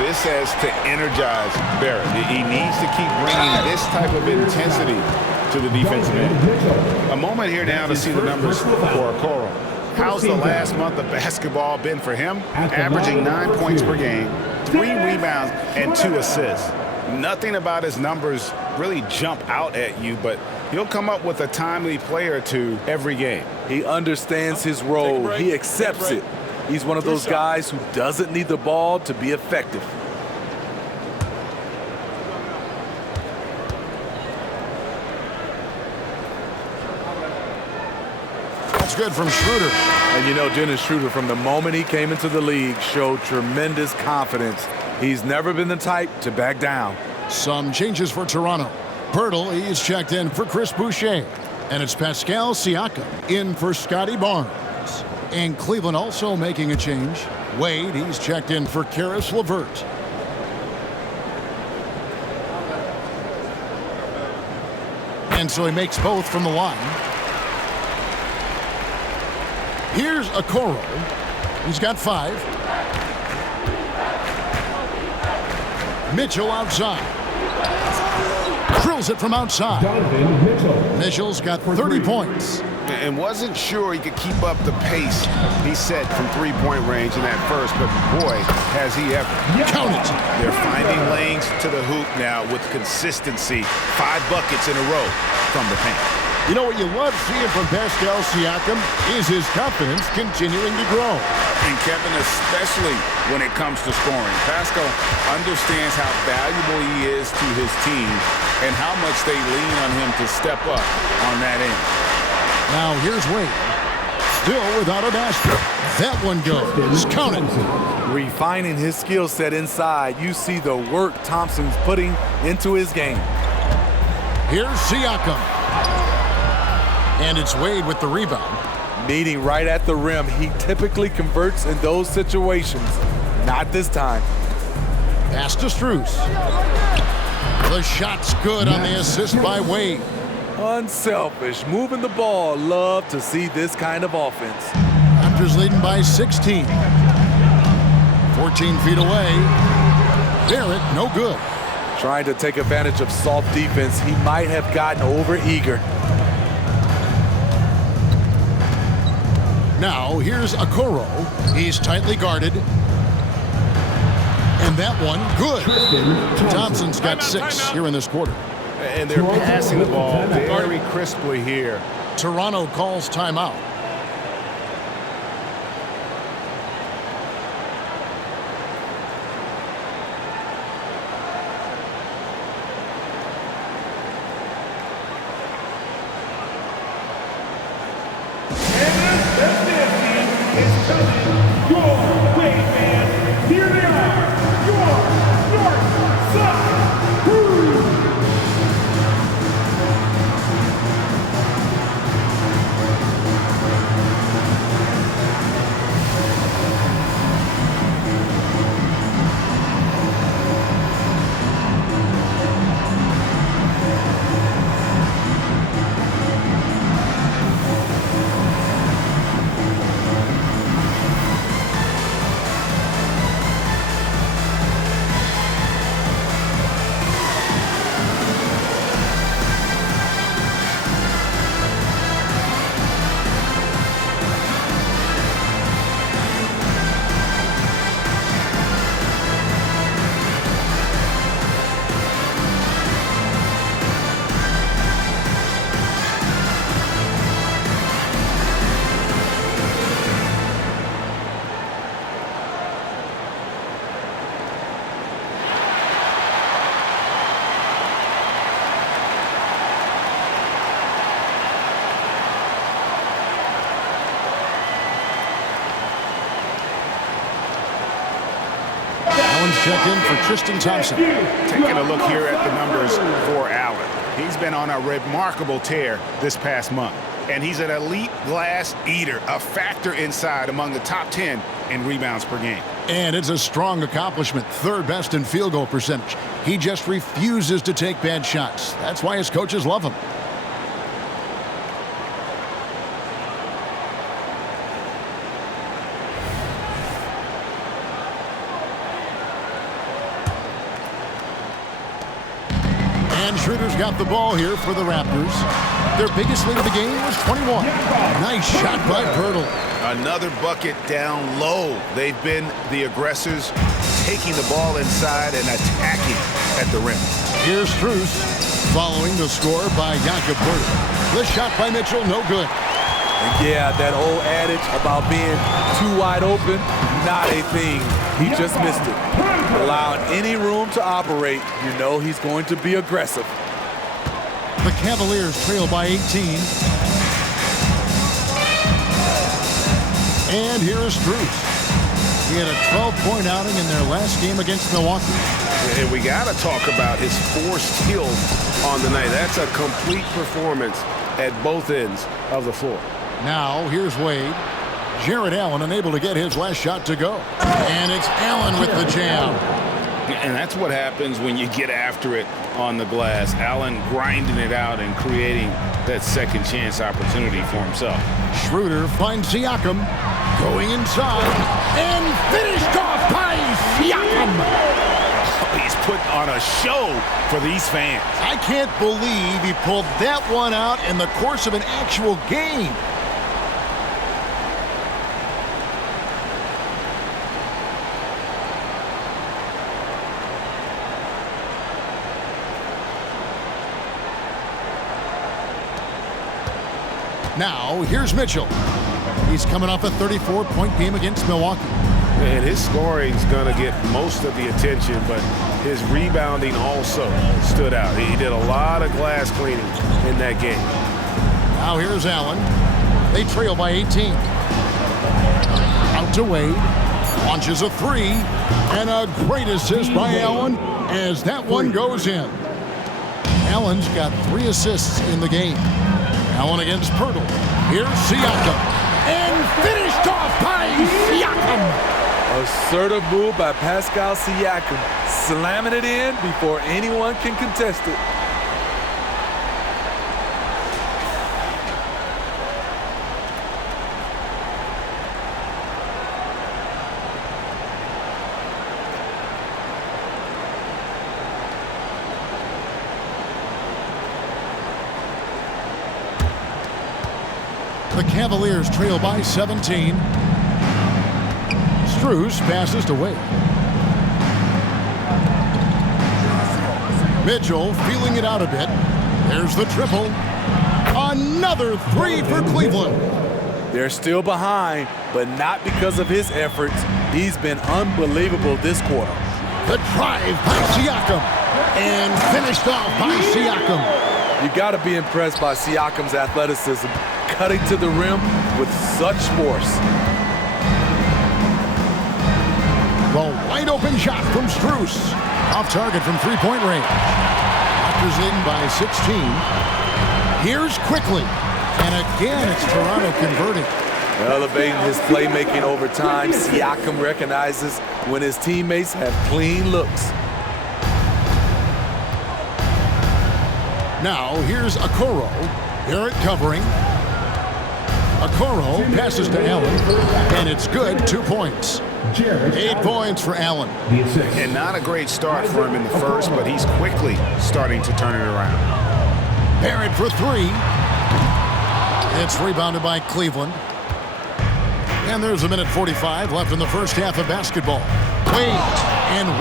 This has to energize Barrett. He needs to keep bringing this type of intensity to the defensive end. A moment here now to see the numbers for Okoro. How's the last month of basketball been for him? Averaging 9 points per game, 3 rebounds, and 2 assists. Nothing about his numbers really jump out at you, but he'll come up with a timely play or two every game. He understands his role. He accepts it. He's one of those guys who doesn't need the ball to be effective. That's good from Schroeder. And you know, Dennis Schroeder, from the moment he came into the league, showed tremendous confidence. He's never been the type to back down. Some changes for Toronto. Pirtle, he's checked in for Chris Boucher. And it's Pascal Siakam in for Scotty Barnes. And Cleveland also making a change. Wade, he's checked in for Karis LeVert. And so he makes both from the line. Here's Okoro. He's got 5. Mitchell outside. Drills it from outside. Mitchell's got 30 points. And wasn't sure he could keep up the pace he set from three-point range in that first, but boy, has he ever. Count it. They're finding lanes to the hoop now with consistency. 5 buckets in a row from the paint. You know what you love seeing from Pascal Siakam is his confidence continuing to grow. And Kevin, especially when it comes to scoring. Pascal understands how valuable he is to his team and how much they lean on him to step up on that end. Now here's Wade. Still without a basket. That one goes. Count it. Refining his skill set inside, you see the work Thompson's putting into his game. Here's Siakam. And it's Wade with the rebound. Meeting right at the rim. He typically converts in those situations. Not this time. Pass to Strus. The shot's good on the assist by Wade. Unselfish, moving the ball. Love to see this kind of offense. Raptors leading by 16. 14 feet away. Barrett, no good. Trying to take advantage of soft defense. He might have gotten over-eager. Now, here's Okoro. He's tightly guarded. And that one, good. Thompson's got 6 here in this quarter. And they're passing the ball very crisply here. Toronto calls timeout. Here they are, your North Side Crew. Check in for Tristan Thompson. Taking a look here at the numbers for Allen. He's been on a remarkable tear this past month. And he's an elite glass eater, a factor inside among the top 10 in rebounds per game. And it's a strong accomplishment, 3rd best in field goal percentage. He just refuses to take bad shots. That's why his coaches love him. Schroeder's got the ball here for the Raptors. Their biggest lead of the game was 21. Nice shot by Pirtle. Another bucket down low. They've been the aggressors, taking the ball inside and attacking at the rim. Here's Strus following the score by Jakob Pirtle. The shot by Mitchell, no good. And yeah, that old adage about being too wide open, not a thing. He just missed it. Allowing any room to operate, you know he's going to be aggressive. The Cavaliers trail by 18. And here is Strus. He had a 12-point outing in their last game against Milwaukee. And we got to talk about his 4 steals on the night. That's a complete performance at both ends of the floor. Now, here's Wade. Jared Allen unable to get his last shot to go. And it's Allen with the jam. And that's what happens when you get after it on the glass. Allen grinding it out and creating that second chance opportunity for himself. Schroeder finds Siakam going inside and finished off by Siakam. He's put on a show for these fans. I can't believe he pulled that one out in the course of an actual game. Now, here's Mitchell. He's coming off a 34-point game against Milwaukee. And his scoring's going to get most of the attention, but his rebounding also stood out. He did a lot of glass cleaning in that game. Now here's Allen. They trail by 18. Out to Wade. Launches a 3. And a great assist by Allen as that one goes in. Allen's got 3 assists in the game. Allen against Pirtle. Here's Siakam. And finished off by Siakam. Assertive move by Pascal Siakam, slamming it in before anyone can contest it. The Cavaliers trail by 17. Strus passes to Wade. Mitchell feeling it out a bit. There's the triple. Another three for Cleveland. They're still behind, but not because of his efforts. He's been unbelievable this quarter. The drive by Siakam. And finished off by Siakam. You got to be impressed by Siakam's athleticism, cutting to the rim with such force. The wide open shot from Strus. Off target from three-point range. Raptors leading by 16. Here's quickly. And again, it's Toronto converting. Elevating his playmaking over time, Siakam recognizes when his teammates have clean looks. Now, here's Okoro. Barrett covering. Okoro passes to Allen. And it's good, 2 points. 8 points for Allen. And not a great start for him in the first, but he's quickly starting to turn it around. Barrett for three. It's rebounded by Cleveland. And there's a minute 45 left in the first half of basketball.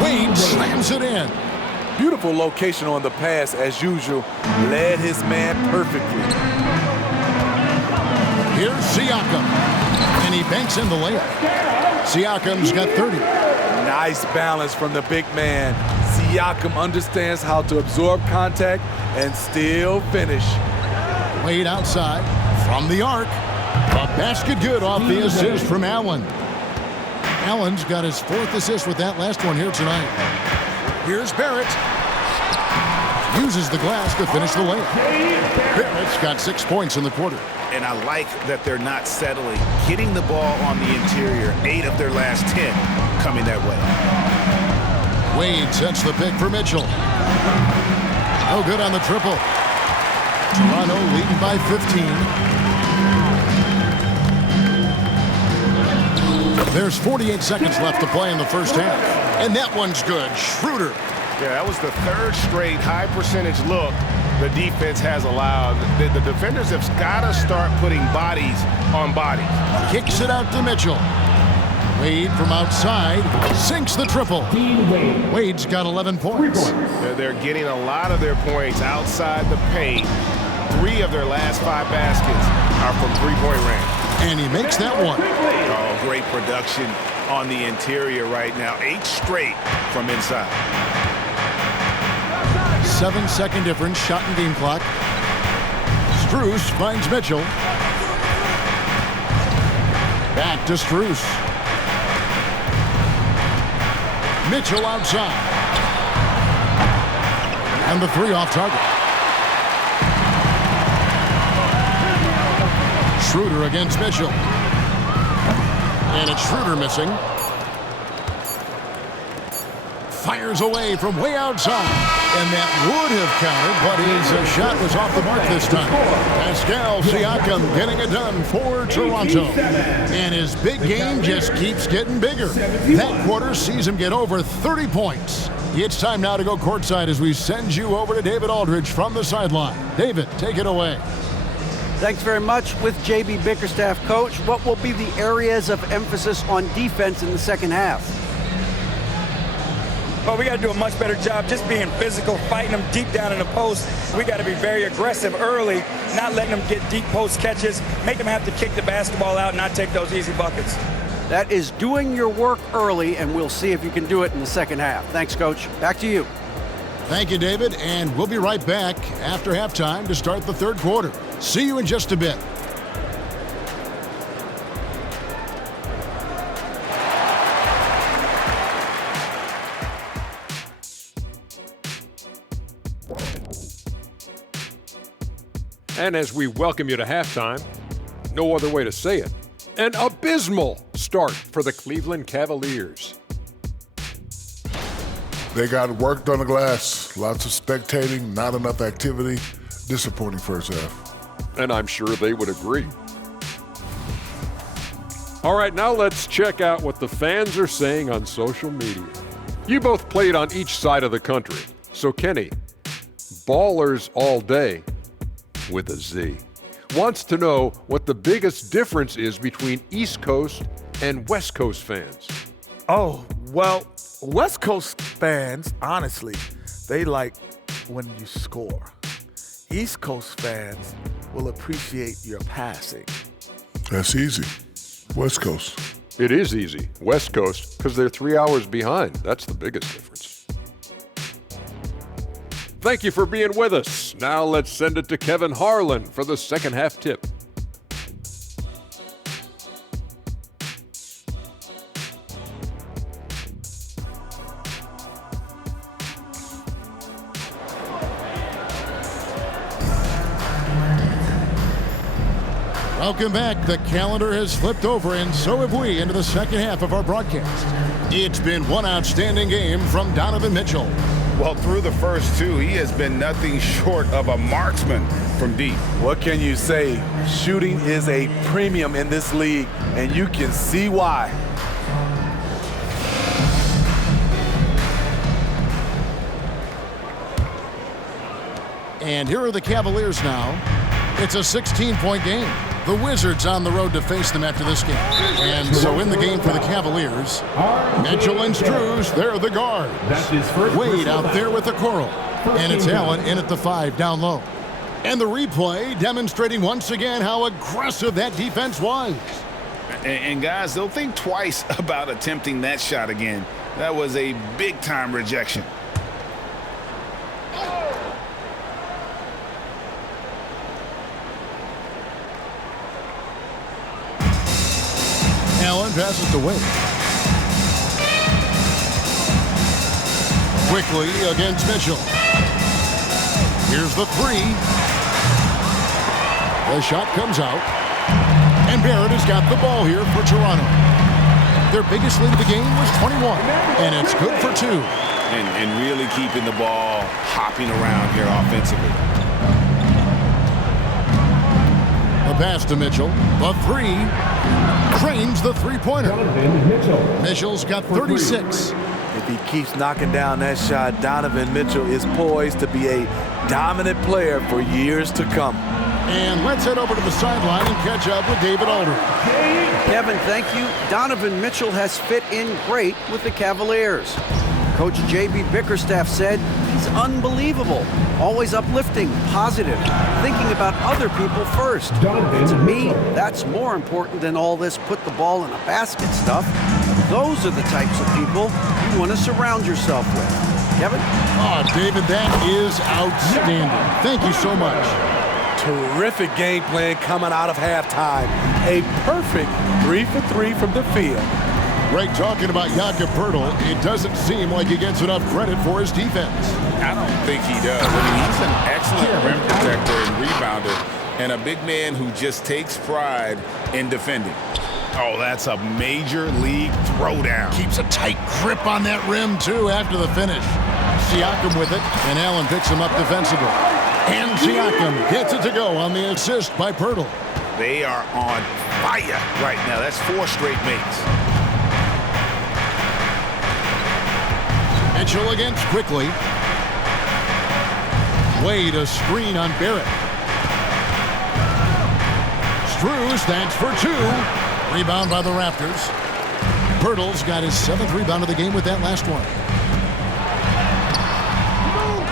Wade slams it in. Beautiful location on the pass as usual. Led his man perfectly. Here's Siakam. And he banks in the layup. Siakam's got 30. Nice balance from the big man. Siakam understands how to absorb contact and still finish. Wade outside from the arc. A basket good off the assist from Allen. Allen's got his 4th assist with that last one here tonight. Here's Barrett. Uses the glass to finish the layup. Barrett's got 6 points in the quarter. And I like that they're not settling. Getting the ball on the interior, 8 of their last 10 coming that way. Wade sets the pick for Mitchell. No good on the triple. Toronto leading by 15. There's 48 seconds left to play in the first half. And that one's good. Schroeder. Yeah, that was the 3rd straight high percentage look the defense has allowed. The defenders have got to start putting bodies on bodies. Kicks it out to Mitchell. Wade from outside sinks the triple. Wade's got 11 points. They're getting a lot of their points outside the paint. 3 of their last 5 baskets are from three-point range. And he makes that one. Oh, great production on the interior right now. 8 straight from inside. 7-second difference, shot and game clock. Strus finds Mitchell. Back to Strus. Mitchell outside. And the 3 off target. Schroeder against Mitchell. And it's Schroeder missing. Fires away from way outside. And that would have counted, but his shot was off the mark this time. Pascal Siakam getting it done for Toronto. And his big game just keeps getting bigger. That quarter sees him get over 30 points. It's time now to go courtside as we send you over to David Aldridge from the sideline. David, take it away. Thanks very much. With J.B. Bickerstaff, Coach, what will be the areas of emphasis on defense in the second half? Well, we got to do a much better job just being physical, fighting them deep down in the post. We got to be very aggressive early, not letting them get deep post catches, make them have to kick the basketball out and not take those easy buckets. That is doing your work early, and we'll see if you can do it in the second half. Thanks, Coach. Back to you. Thank you, David, and we'll be right back after halftime to start the third quarter. See you in just a bit. And as we welcome you to halftime, no other way to say it, an abysmal start for the Cleveland Cavaliers. They got worked on the glass. Lots of spectating, not enough activity. Disappointing first half. And I'm sure they would agree. All right, now let's check out what the fans are saying on social media. You both played on each side of the country. So Kenny, Ballers All Day, with a Z, wants to know what the biggest difference is between East Coast and West Coast fans. Oh, well, West Coast fans, honestly, they like when you score. East Coast fans will appreciate your passing. That's easy. West Coast. It is easy. West Coast, because they're 3 hours behind. That's the biggest difference. Thank you for being with us. Now let's send it to Kevin Harlan for the second half tip. Welcome back. The calendar has flipped over, and so have we, into the second half of our broadcast. It's been one outstanding game from Donovan Mitchell. Well, through the first two, he has been nothing short of a marksman from deep. What can you say? Shooting is a premium in this league, and you can see why. And here are the Cavaliers now. It's a 16-point game. The Wizards on the road to face them after this game. And so in the game for the Cavaliers, Mitchell and Strus, they're the guards. Wade out there with the Coral. And it's Allen in at the 5 down low. And the replay demonstrating once again how aggressive that defense was. And guys, they'll think twice about attempting that shot again. That was a big-time rejection. Allen passes to Wade. Quickly against Mitchell. Here's the 3. The shot comes out. And Barrett has got the ball here for Toronto. Their biggest lead of the game was 21. And it's good for 2. And really keeping the ball hopping around here offensively. A pass to Mitchell. The 3. Cranes the three-pointer. Mitchell's got 36. If he keeps knocking down that shot, Donovan Mitchell is poised to be a dominant player for years to come. And let's head over to the sideline and catch up with David Aldridge. Kevin, thank you. Donovan Mitchell has fit in great with the Cavaliers. Coach J.B. Bickerstaff said he's unbelievable, always uplifting, positive, thinking about other people first. And to me, that's more important than all this put the ball in a basket stuff. Those are the types of people you want to surround yourself with. Kevin? Oh, David, that is outstanding. Thank you so much. Terrific game plan coming out of halftime. A perfect 3 for 3 from the field. Greg, talking about Jakob Poeltl, it doesn't seem like he gets enough credit for his defense. I don't think he does. I mean, he's an excellent rim protector and rebounder, and a big man who just takes pride in defending. Oh, that's a major league throwdown. Keeps a tight grip on that rim, too, after the finish. Siakam with it, and Allen picks him up defensively. And Siakam gets it to go on the assist by Poeltl. They are on fire right now. That's 4 straight makes. Mitchell against quickly. Wade a screen on Barrett. Strus, thanks for 2. Rebound by the Raptors. Poeltl's got his 7th rebound of the game with that last one.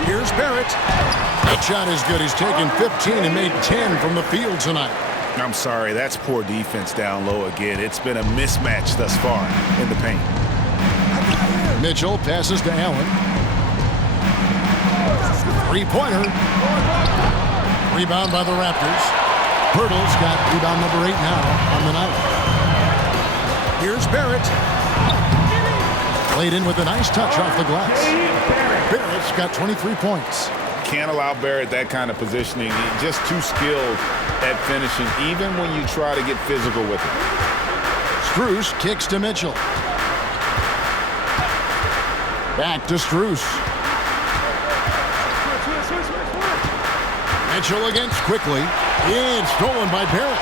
Here's Barrett. That shot is good. He's taken 15 and made 10 from the field tonight. I'm sorry, that's poor defense down low again. It's been a mismatch thus far in the paint. Mitchell passes to Allen. 3-pointer. Rebound by the Raptors. Poeltl's got rebound number 8 now on the night. Here's Barrett. Played in with a nice touch off the glass. Barrett's got 23 points. Can't allow Barrett that kind of positioning. He's just too skilled at finishing, even when you try to get physical with him. Strus kicks to Mitchell. Back to Strus. Mitchell against quickly. It's stolen by Barrett.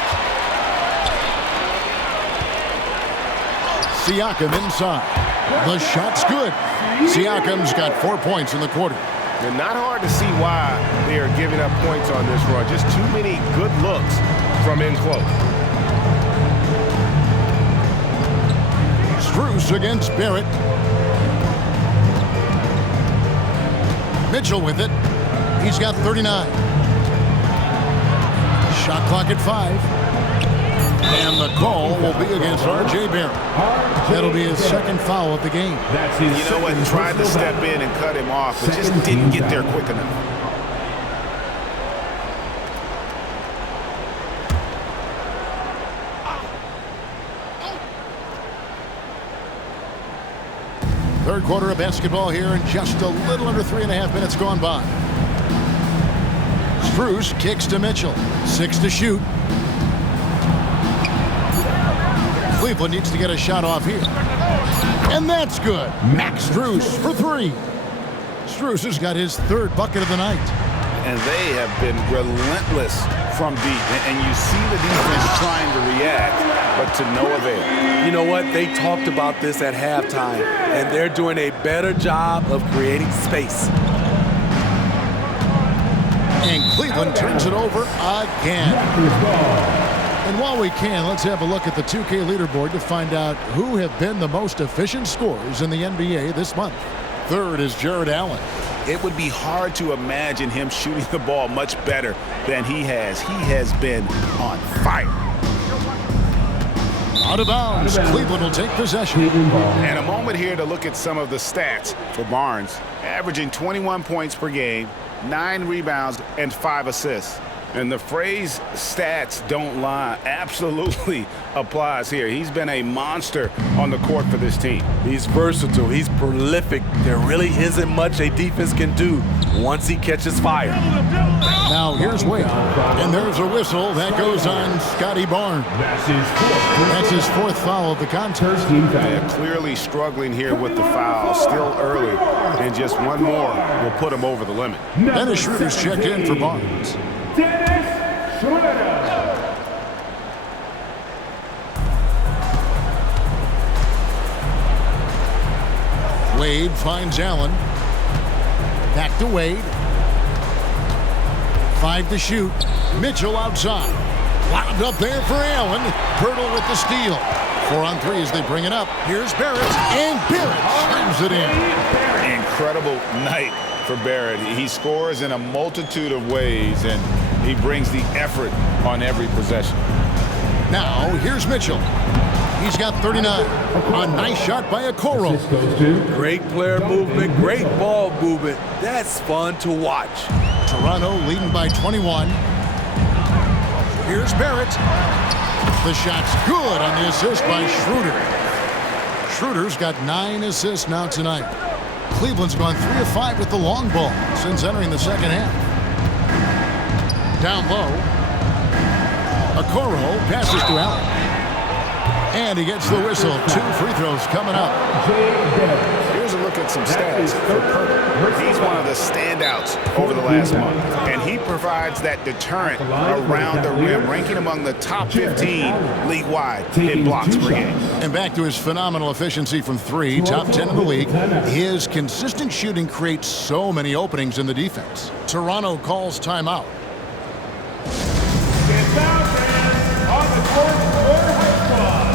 Siakam inside. The shot's good. Siakam's got 4 points in the quarter. And not hard to see why they are giving up points on this run. Just too many good looks from in close. Strus against Barrett. Mitchell with it. He's got 39. Shot clock at 5. And the call will be against R.J. Barrett. That'll be his second foul of the game. You know what? Tried to step in and cut him off, but just didn't get there quick enough. Third quarter of basketball here, and just a little under 3.5 minutes gone by. Strus kicks to Mitchell. 6 to shoot. Cleveland needs to get a shot off here. And that's good. Max Strus for 3. Strus has got his 3rd bucket of the night. And they have been relentless from deep. And you see the defense trying to react, but to no avail. You know what? They talked about this at halftime, and they're doing a better job of creating space. And Cleveland turns it over again. And while we can, let's have a look at the 2K leaderboard to find out who have been the most efficient scorers in the NBA this month. 3rd is Jared Allen. It would be hard to imagine him shooting the ball much better than he has. He has been on fire. Out of bounds. Cleveland will take possession. And a moment here to look at some of the stats for Barnes. Averaging 21 points per game, 9 rebounds, and 5 assists. And the phrase stats don't lie absolutely applies here. He's been a monster on the court for this team. He's versatile. He's prolific. There really isn't much a defense can do once he catches fire. Now here's Wade. And there's a whistle that goes on Scotty Barnes. That's his 4th foul of the contest. Yeah, clearly struggling here with the foul. Still early. And just one more will put him over the limit. Dennis Schroeder's checked in for Barnes. Dennis Schroeder. Wade finds Allen. Back to Wade. 5 to shoot. Mitchell outside. Lobbed up there for Allen. Pirtle with the steal. 4 on 3 as they bring it up. Here's Barrett. And Barrett slams it in. Incredible night for Barrett. He scores in a multitude of ways, and he brings the effort on every possession. Now, here's Mitchell. He's got 39. A nice shot by Okoro. Great player movement, great ball movement. That's fun to watch. Toronto leading by 21. Here's Barrett. The shot's good on the assist by Schroeder. Schroeder's got 9 assists now tonight. Cleveland's gone 3 of 5 with the long ball since entering the second half. Down low. Okoro passes to Allen. And he gets the whistle. 2 free throws coming up. Here's a look at some stats for Pirtle. He's one of the standouts over the last month. And he provides that deterrent around the rim, ranking among the top 15 league-wide in blocks per game. And back to his phenomenal efficiency from 3, top 10 in the league. His consistent shooting creates so many openings in the defense. Toronto calls timeout. It's out on the court for High Squad.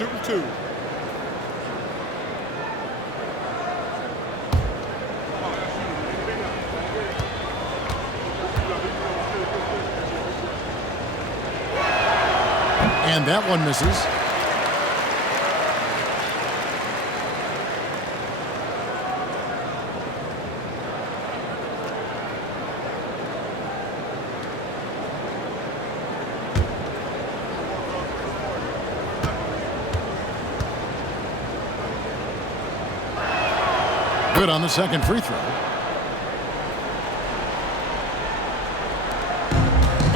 shooting 2. And that one misses. Good on the second free throw.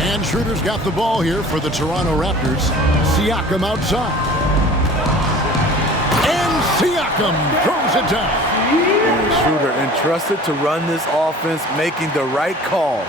And Schroeder's got the ball here for the Toronto Raptors. Siakam outside. And Siakam throws it down. And Schroeder entrusted to run this offense, making the right call.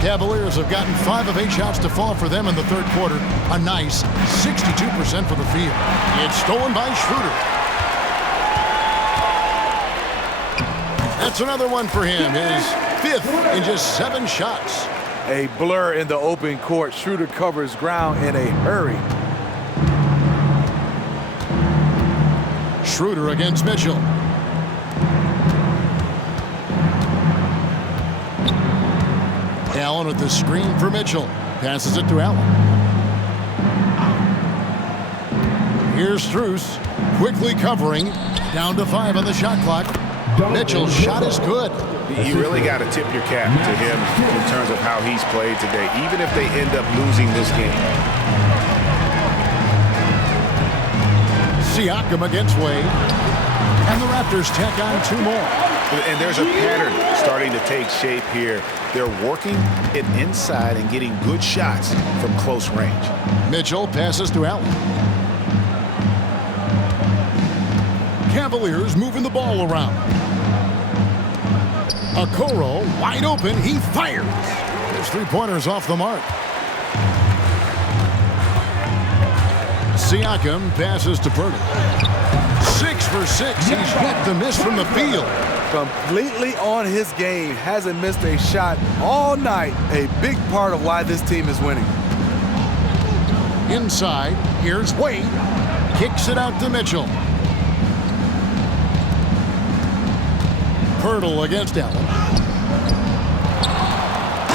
Cavaliers have gotten 5 of 8 shots to fall for them in the third quarter. A nice 62% for the field. It's stolen by Schroeder. That's another one for him. His 5th in just 7 shots. A blur in the open court. Schroeder covers ground in a hurry. Schroeder against Mitchell. Allen with the screen for Mitchell. Passes it to Allen. Here's Strus quickly covering. Down to 5 on the shot clock. Mitchell's shot is good. You really got to tip your cap to him in terms of how he's played today, even if they end up losing this game. Siakam against Wade. And the Raptors tack on 2 more. And there's a pattern starting to take shape here. They're working it inside and getting good shots from close range. Mitchell passes to Allen. Cavaliers moving the ball around. Okoro wide open. He fires. His 3-pointers off the mark. Siakam passes to Purdy. 6 for 6. He's yet to miss from the field. Completely on his game. Hasn't missed a shot all night. A big part of why this team is winning. Inside, here's Wade. Kicks it out to Mitchell. Pirtle against Allen.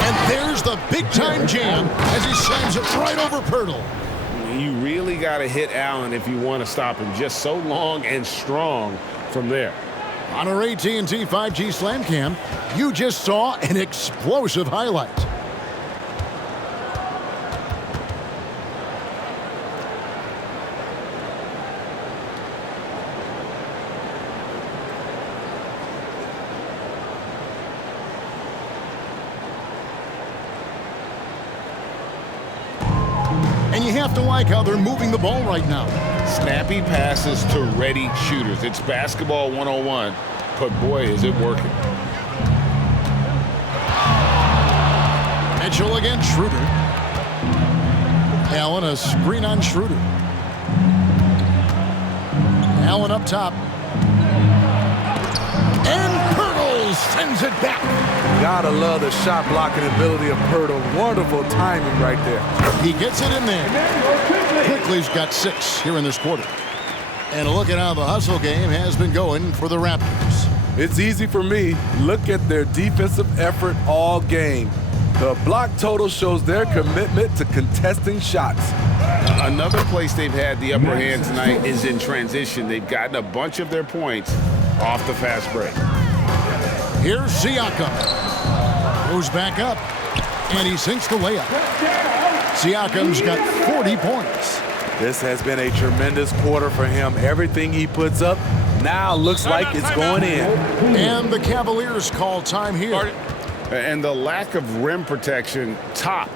And there's the big-time jam as he slams it right over Pirtle. You really got to hit Allen if you want to stop him. Just so long and strong from there. On our AT&T 5G Slam Cam, you just saw an explosive highlight. And you have to like how they're moving the ball right now. Snappy passes to ready shooters. It's basketball 101, but boy, is it working. Mitchell against Schroeder. Allen a screen on Schroeder. Allen up top. And Pirtle sends it back. Gotta love the shot blocking ability of Pirtle. Wonderful timing right there. He gets it in there. Quickly's got 6 here in this quarter. And a look at how the hustle game has been going for the Raptors. It's easy for me. Look at their defensive effort all game. The block total shows their commitment to contesting shots. Another place they've had the upper hand tonight is in transition. They've gotten a bunch of their points off the fast break. Here's Siakam. Goes back up. And he sinks the layup. Siakam's got 40 points. This has been a tremendous quarter for him. Everything he puts up now looks like it's going in. And the Cavaliers call time here. And the lack of rim protection, top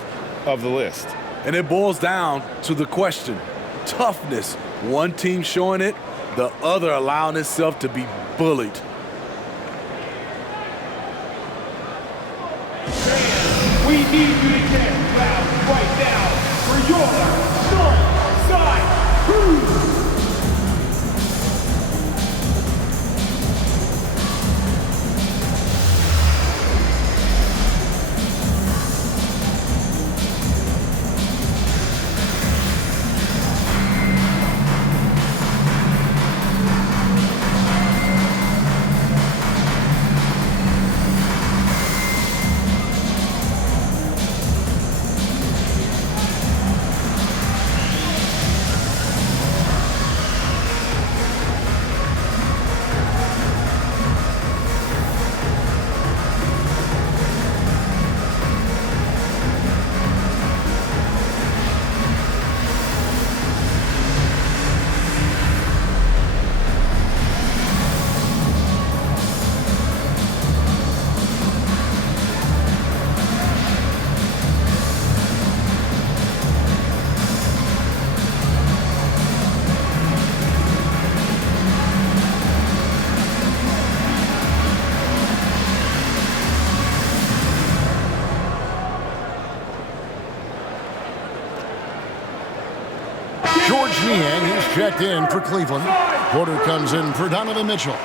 of the list. And it boils down to the question. Toughness. One team showing it, the other allowing itself to be bullied. need you to get loud right now for your North Side Crew. George Niang, he's checked in for Cleveland. Porter comes in for Donovan Mitchell.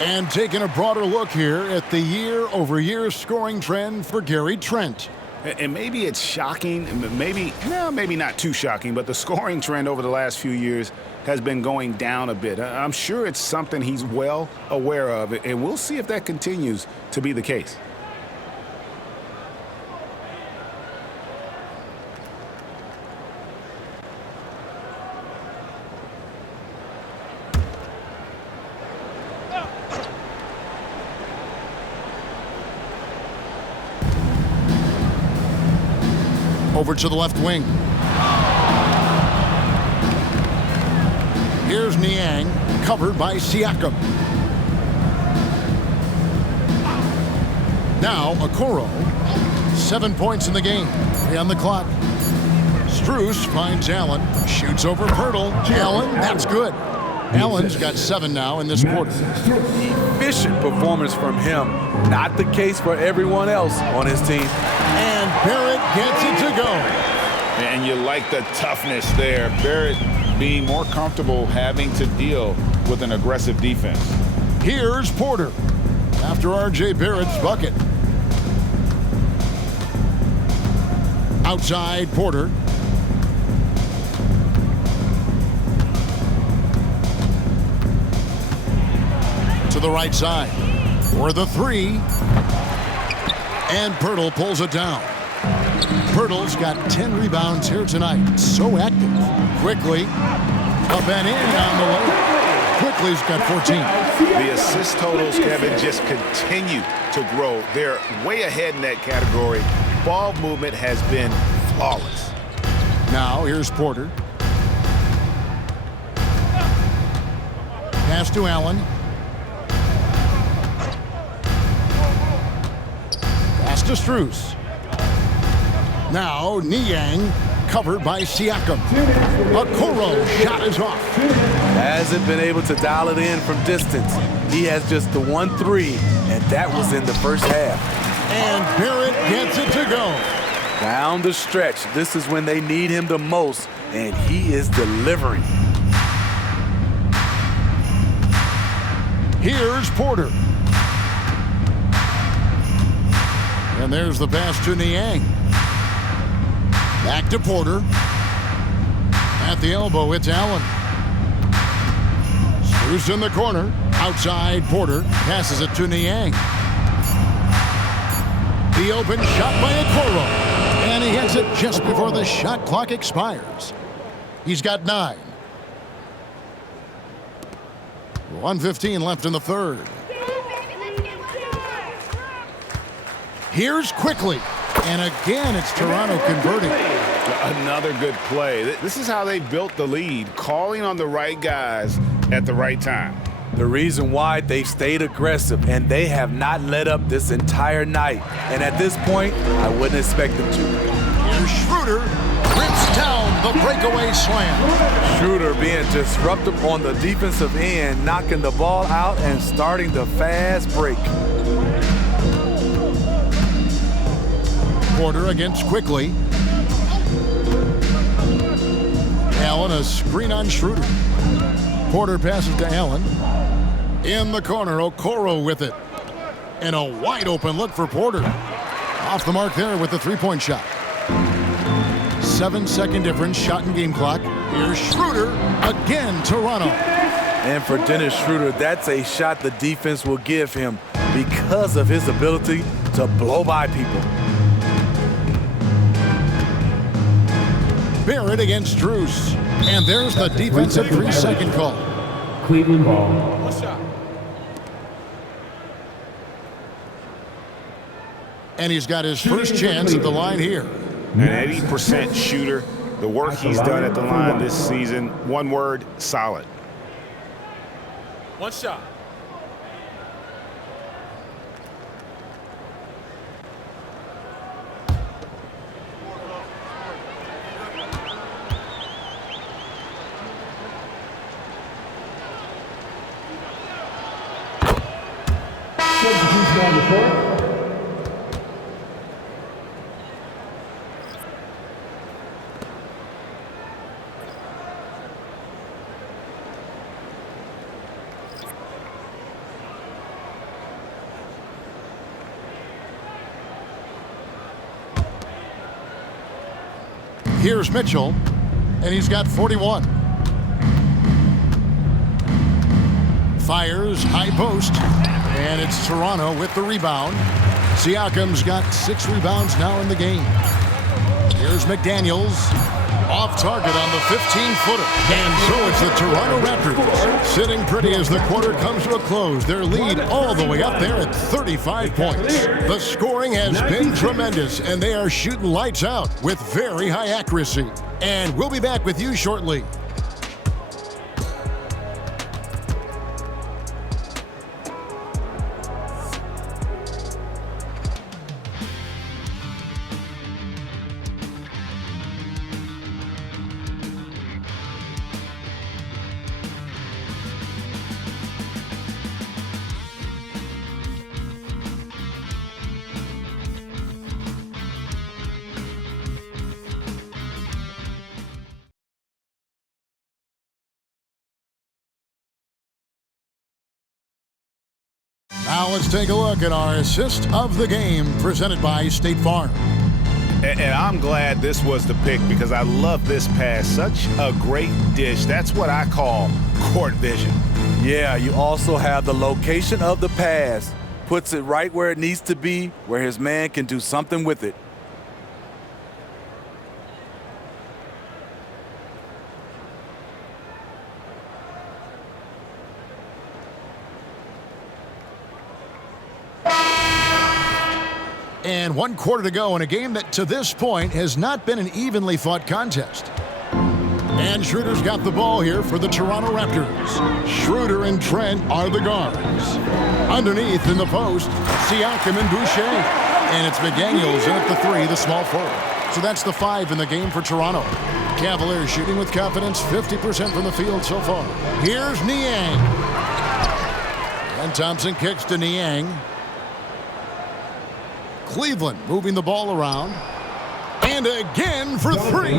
And taking a broader look here at the year-over-year scoring trend for Gary Trent. And maybe it's shocking, maybe not too shocking, but the scoring trend over the last few years has been going down a bit. I'm sure it's something he's well aware of, and we'll see if that continues to be the case. Over to the left wing. Here's Niang, covered by Siakam. Now Okoro, 7 points in the game, 3 on the clock. Strus finds Allen, shoots over Pirtle. Allen, that's good. Allen's got 7 now in this quarter. Efficient performance from him. Not the case for everyone else on his team. And Barrett gets it to go. And you like the toughness there. Barrett being more comfortable having to deal with an aggressive defense. Here's Porter after R.J. Barrett's bucket. Outside Porter. To the right side for the 3. And Pirtle pulls it down. Pirtle's got 10 rebounds here tonight. So active. Quickly. Up and in on the layup. Quickly's got 14. The assist totals, Kevin, just continue to grow. They're way ahead in that category. Ball movement has been flawless. Now here's Porter. Pass to Allen. Pass to Strus. Now Niang, covered by Siakam. Okoro shot is off. Hasn't been able to dial it in from distance. He has just the 1-3, and that was in the first half. And Barrett gets it to go. Down the stretch, this is when they need him the most, and he is delivering. Here's Porter. And there's the pass to Niang. Back to Porter. At the elbow, it's Allen. Strus in the corner. Outside Porter. Passes it to Niang. The open shot by Okoro. And he hits it just before the shot clock expires. He's got 9. 1:15 left in the third. Here's Quickly. And again, it's Toronto converting. Another good play. This is how they built the lead, calling on the right guys at the right time. The reason why they've stayed aggressive, and they have not let up this entire night. And at this point, I wouldn't expect them to. Here's Schroeder, rips down the breakaway slam. Schroeder being disruptive on the defensive end, knocking the ball out and starting the fast break. Porter against Quickly. Allen, a screen on Schroeder. Porter passes to Allen. In the corner, Okoro with it. And a wide open look for Porter. Off the mark there with the three-point shot. 7-second difference, shot and game clock. Here's Schroeder again, Toronto. And for Dennis Schroeder, that's a shot the defense will give him because of his ability to blow by people. Barrett against Drews. And there's the defensive 3-second call. Cleveland ball. And he's got his first chance at the line here. An 80% shooter. The work he's done at the line this season, one word, solid. One shot. Here's Mitchell, and he's got 41. Fires, high post, and it's Toronto with the rebound. Siakam's got 6 rebounds now in the game. Here's McDaniels, off target on the 15-footer. And so it's the Toronto Raptors sitting pretty as the quarter comes to a close. Their lead all the way up there at 35 points. The scoring has been tremendous, and they are shooting lights out with very high accuracy. And we'll be back with you shortly. Now let's take a look at our assist of the game presented by State Farm. And I'm glad this was the pick because I love this pass. Such a great dish. That's what I call court vision. Yeah, you also have the location of the pass. Puts it right where it needs to be, where his man can do something with it. And 1 quarter to go in a game that to this point has not been an evenly fought contest. And Schroeder's got the ball here for the Toronto Raptors. Schroeder and Trent are the guards. Underneath in the post, Siakam and Boucher. And it's McDaniels in at the 3, the small forward. So that's the 5 in the game for Toronto. Cavaliers shooting with confidence, 50% from the field so far. Here's Niang. And Thompson kicks to Niang. Cleveland moving the ball around. And again for 3.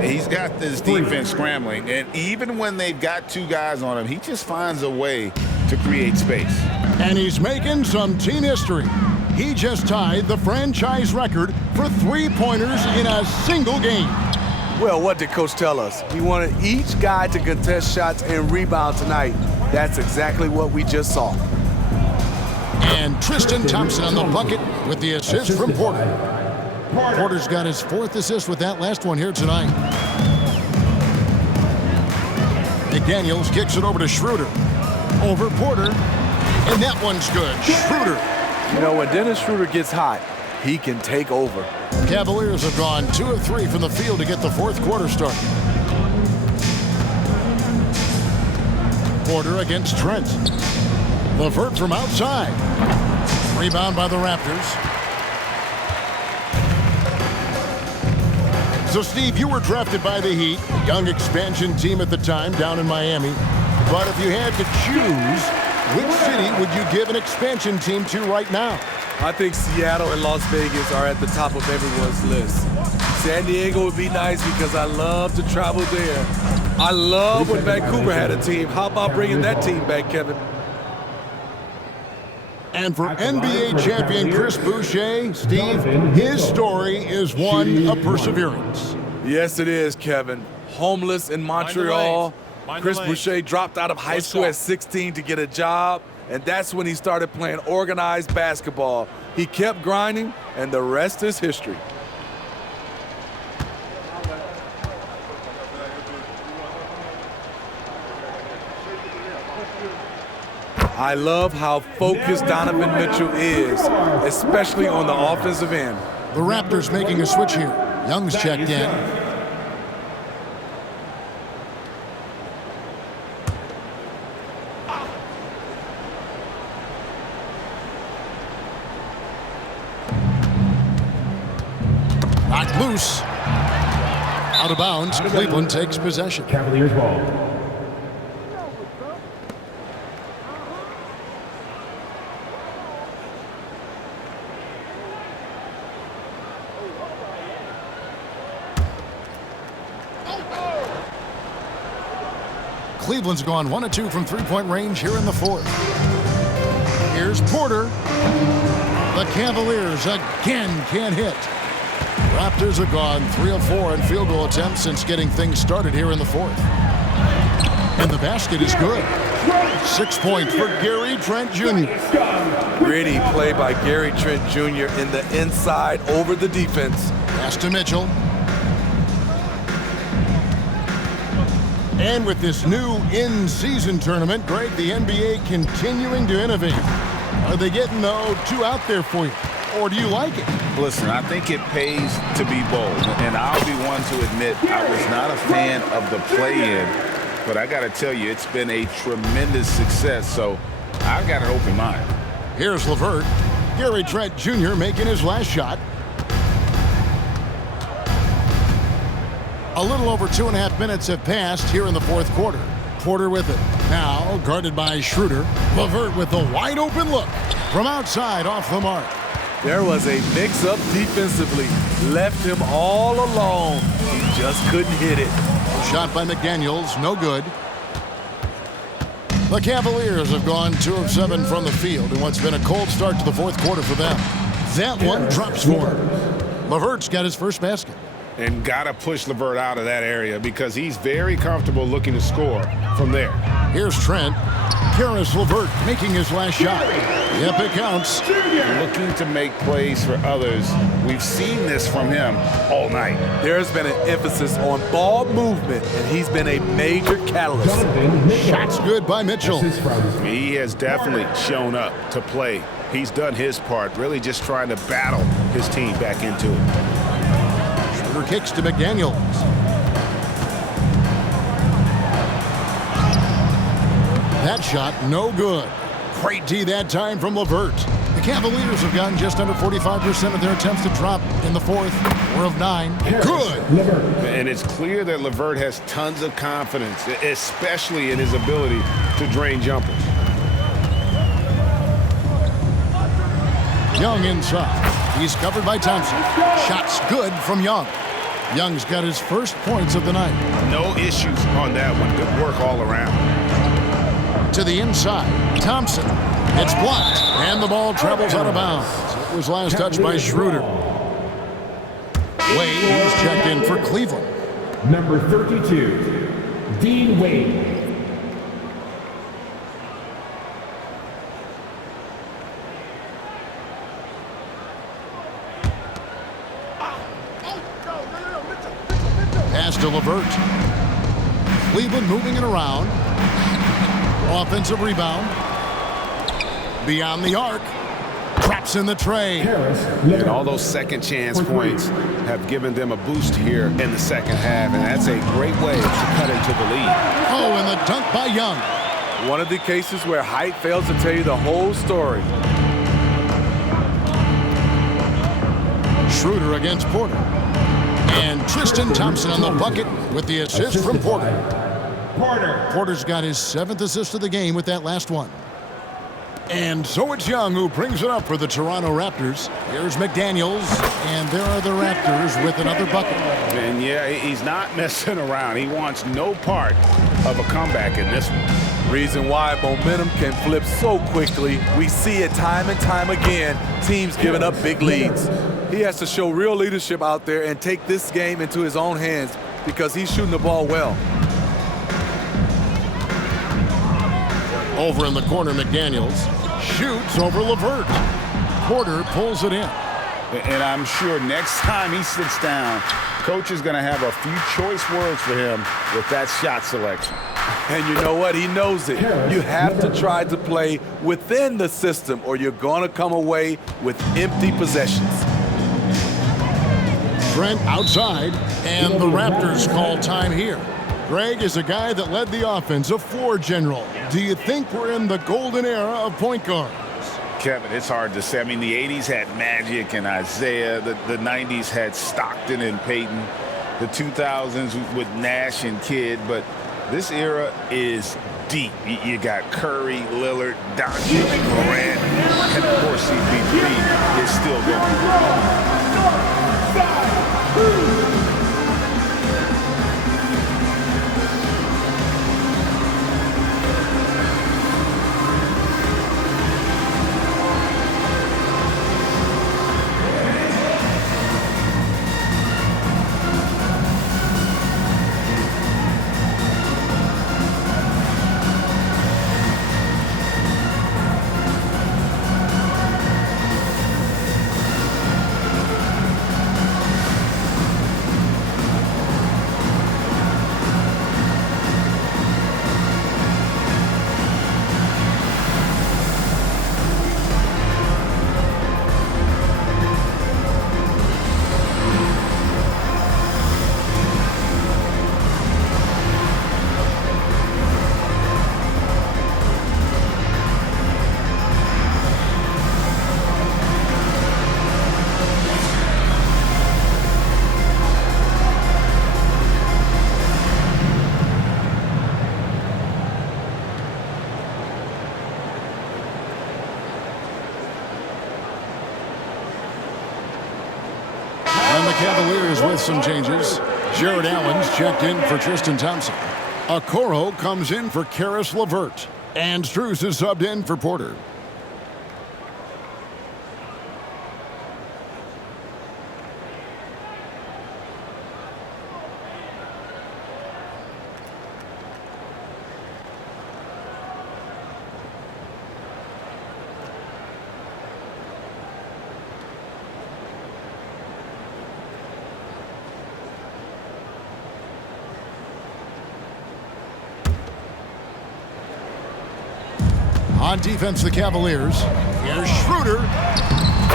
He's got this defense scrambling, and even when they've got 2 guys on him, he just finds a way to create space. And he's making some team history. He just tied the franchise record for 3-pointers in a single game. Well, what did Coach tell us? He wanted each guy to contest shots and rebound tonight. That's exactly what we just saw. And Tristan Thompson on the bucket with the assist from Porter. Porter's got his 4th assist with that last one here tonight. McDaniels kicks it over to Schroeder. Over Porter. And that one's good. Schroeder. You know, when Dennis Schroeder gets hot, he can take over. Cavaliers have gone 2 of 3 from the field to get the 4th quarter started. Porter against Trent. LeVert from outside. Rebound by the Raptors. So, Steve, you were drafted by the Heat, young expansion team at the time down in Miami. But if you had to choose, which city would you give an expansion team to right now? I think Seattle and Las Vegas are at the top of everyone's list. San Diego would be nice because I love to travel there. I love when Vancouver had a team. How about bringing that team back, Kevin? And for NBA champion Chris Boucher, Steve, his story is one of perseverance. Yes, it is, Kevin. Homeless in Montreal. Chris Boucher dropped out of high school at 16 to get a job, and that's when he started playing organized basketball. He kept grinding, and the rest is history. I love how focused Donovan Mitchell is, especially on the offensive end. The Raptors making a switch here. Young's checked in. Knocked loose. Out of bounds. Cleveland takes possession. Cavaliers ball. Cleveland's gone 1 of 2 from three-point range here in the fourth. Here's Porter. The Cavaliers again can't hit. Raptors have gone 3 of 4 in field goal attempts since getting things started here in the fourth. And the basket is good. 6 points for Gary Trent Jr. Gritty play by Gary Trent Jr. in the inside over the defense. Pass to Mitchell. And with this new in-season tournament, Greg, the NBA continuing to innovate. Are they getting, though, 2 out there for you? Or do you like it? Listen, I think it pays to be bold. And I'll be one to admit I was not a fan of the play-in. But I got to tell you, it's been a tremendous success. So I've got an open mind. Here's LeVert. Gary Trent Jr. making his last shot. A little over 2.5 minutes have passed here in the fourth quarter. Porter with it. Now guarded by Schroeder. LeVert with a wide open look from outside off the mark. There was a mix-up defensively. Left him all alone. He just couldn't hit it. Shot by McDaniels, no good. The Cavaliers have gone 2 of 7 from the field in what's been a cold start to the fourth quarter for them. That one drops for him. LeVert's got his first basket. And got to push LeVert out of that area because he's very comfortable looking to score from there. Here's Trent. Karis LeVert making his last shot. Yep, it counts. Looking to make plays for others. We've seen this from him all night. There's been an emphasis on ball movement, and he's been a major catalyst. Shots good by Mitchell. He has definitely shown up to play. He's done his part, really just trying to battle his team back into it. Kicks to McDaniels. That shot, no good. Great D that time from LeVert. The Cavaliers have gotten just under 45% of their attempts to drop in the fourth. 4 of 9. Good. And it's clear that LeVert has tons of confidence, especially in his ability to drain jumpers. Young inside. He's covered by Thompson. Shots good from Young. Young's got his first points of the night. No issues on that one. Good work all around. To the inside. Thompson. It's blocked. And the ball travels out of bounds. It was last touched by Schroeder. Wade is checked in for Cleveland. Number 32, Dean Wade. Pass to LeVert. Cleveland moving it around. Offensive rebound. Beyond the arc. Traps in the tray. And all those second chance points have given them a boost here in the second half, and that's a great way to cut into the lead. Oh, and the dunk by Young. One of the cases where height fails to tell you the whole story. Schroeder against Porter. And Tristan Thompson on the bucket with the assist from Porter. Porter's got his 7th assist of the game with that last one. And so it's Young who brings it up for the Toronto Raptors. Here's McDaniels, and there are the Raptors with another bucket. And yeah, he's not messing around. He wants no part of a comeback in this one. Reason why momentum can flip so quickly. We see it time and time again, teams giving up big leads. He has to show real leadership out there and take this game into his own hands because he's shooting the ball well. Over in the corner, McDaniels shoots over LeVert. Porter pulls it in. And I'm sure next time he sits down, coach is going to have a few choice words for him with that shot selection. And you know what? He knows it. You have to try to play within the system or you're going to come away with empty possessions. Trent outside, and the Raptors call time here. Greg is a guy that led the offense, a floor general. Do you think we're in the golden era of point guards? Kevin, it's hard to say. I mean, the 80s had Magic and Isaiah. The 90s had Stockton and Peyton. The 2000s with Nash and Kidd. But this era is deep. You got Curry, Lillard, Donovan, Morant, and of course CP3 is still going. Cavaliers with some changes. Jared Allen's checked in for Tristan Thompson. Okoro comes in for Karis LeVert. And Strus is subbed in for Porter. On defense, the Cavaliers. Here's Schroeder.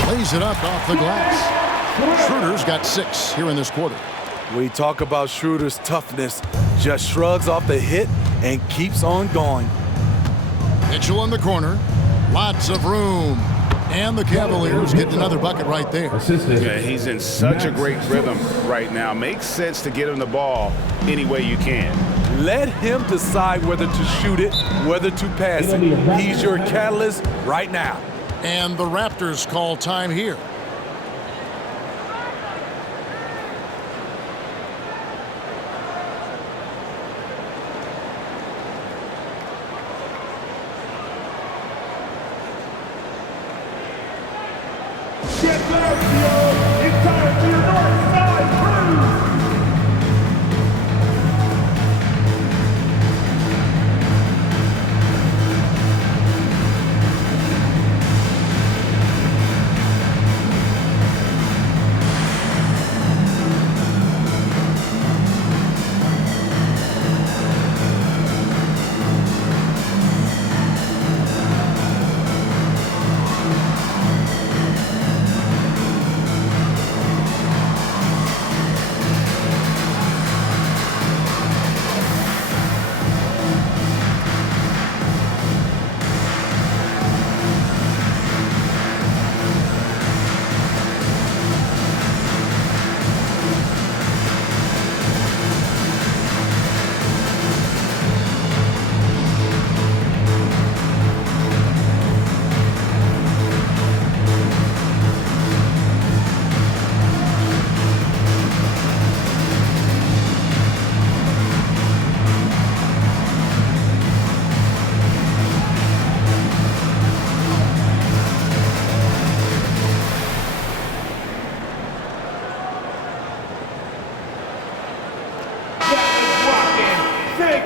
Lays it up off the glass. Schroeder's got 6 here in this quarter. We talk about Schroeder's toughness. Just shrugs off the hit and keeps on going. Mitchell in the corner. Lots of room. And the Cavaliers get another bucket right there. Yeah, he's in such a great rhythm right now. Makes sense to get him the ball any way you can. Let him decide whether to shoot it, whether to pass it. He's your catalyst right now. And the Raptors call time here. It's time for your North Side Crew!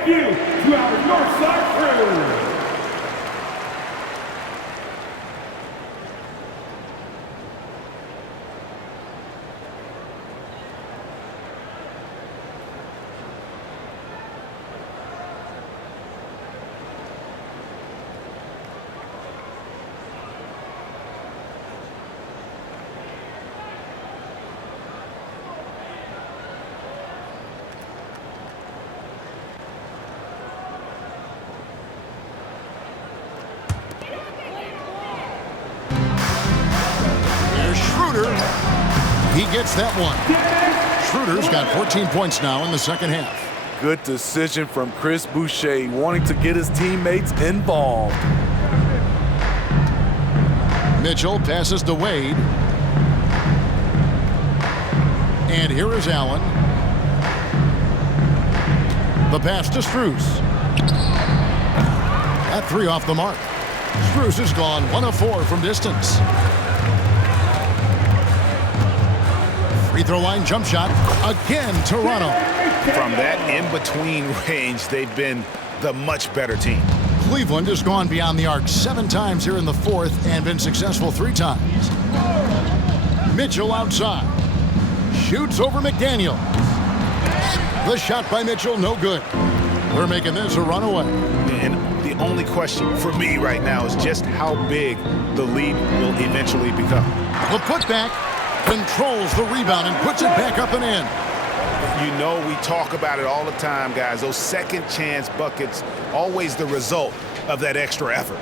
thank you to our Northside crew. He gets that one. Schroeder's got 14 points now in the second half. Good decision from Chris Boucher, wanting to get his teammates involved. Mitchell passes to Wade. And here is Allen. The pass to Strus. That three off the mark. Strus has gone 1 of 4 from distance. Free throw line jump shot. Again, Toronto. From that in-between range, they've been the much better team. Cleveland has gone beyond the arc 7 times here in the fourth and been successful 3 times. Mitchell outside. Shoots over McDaniel. The shot by Mitchell, no good. We're making this a runaway. And the only question for me right now is just how big the lead will eventually become. The putback. Controls the rebound and puts it back up and in. You know, we talk about it all the time, guys. Those second chance buckets, always the result of that extra effort.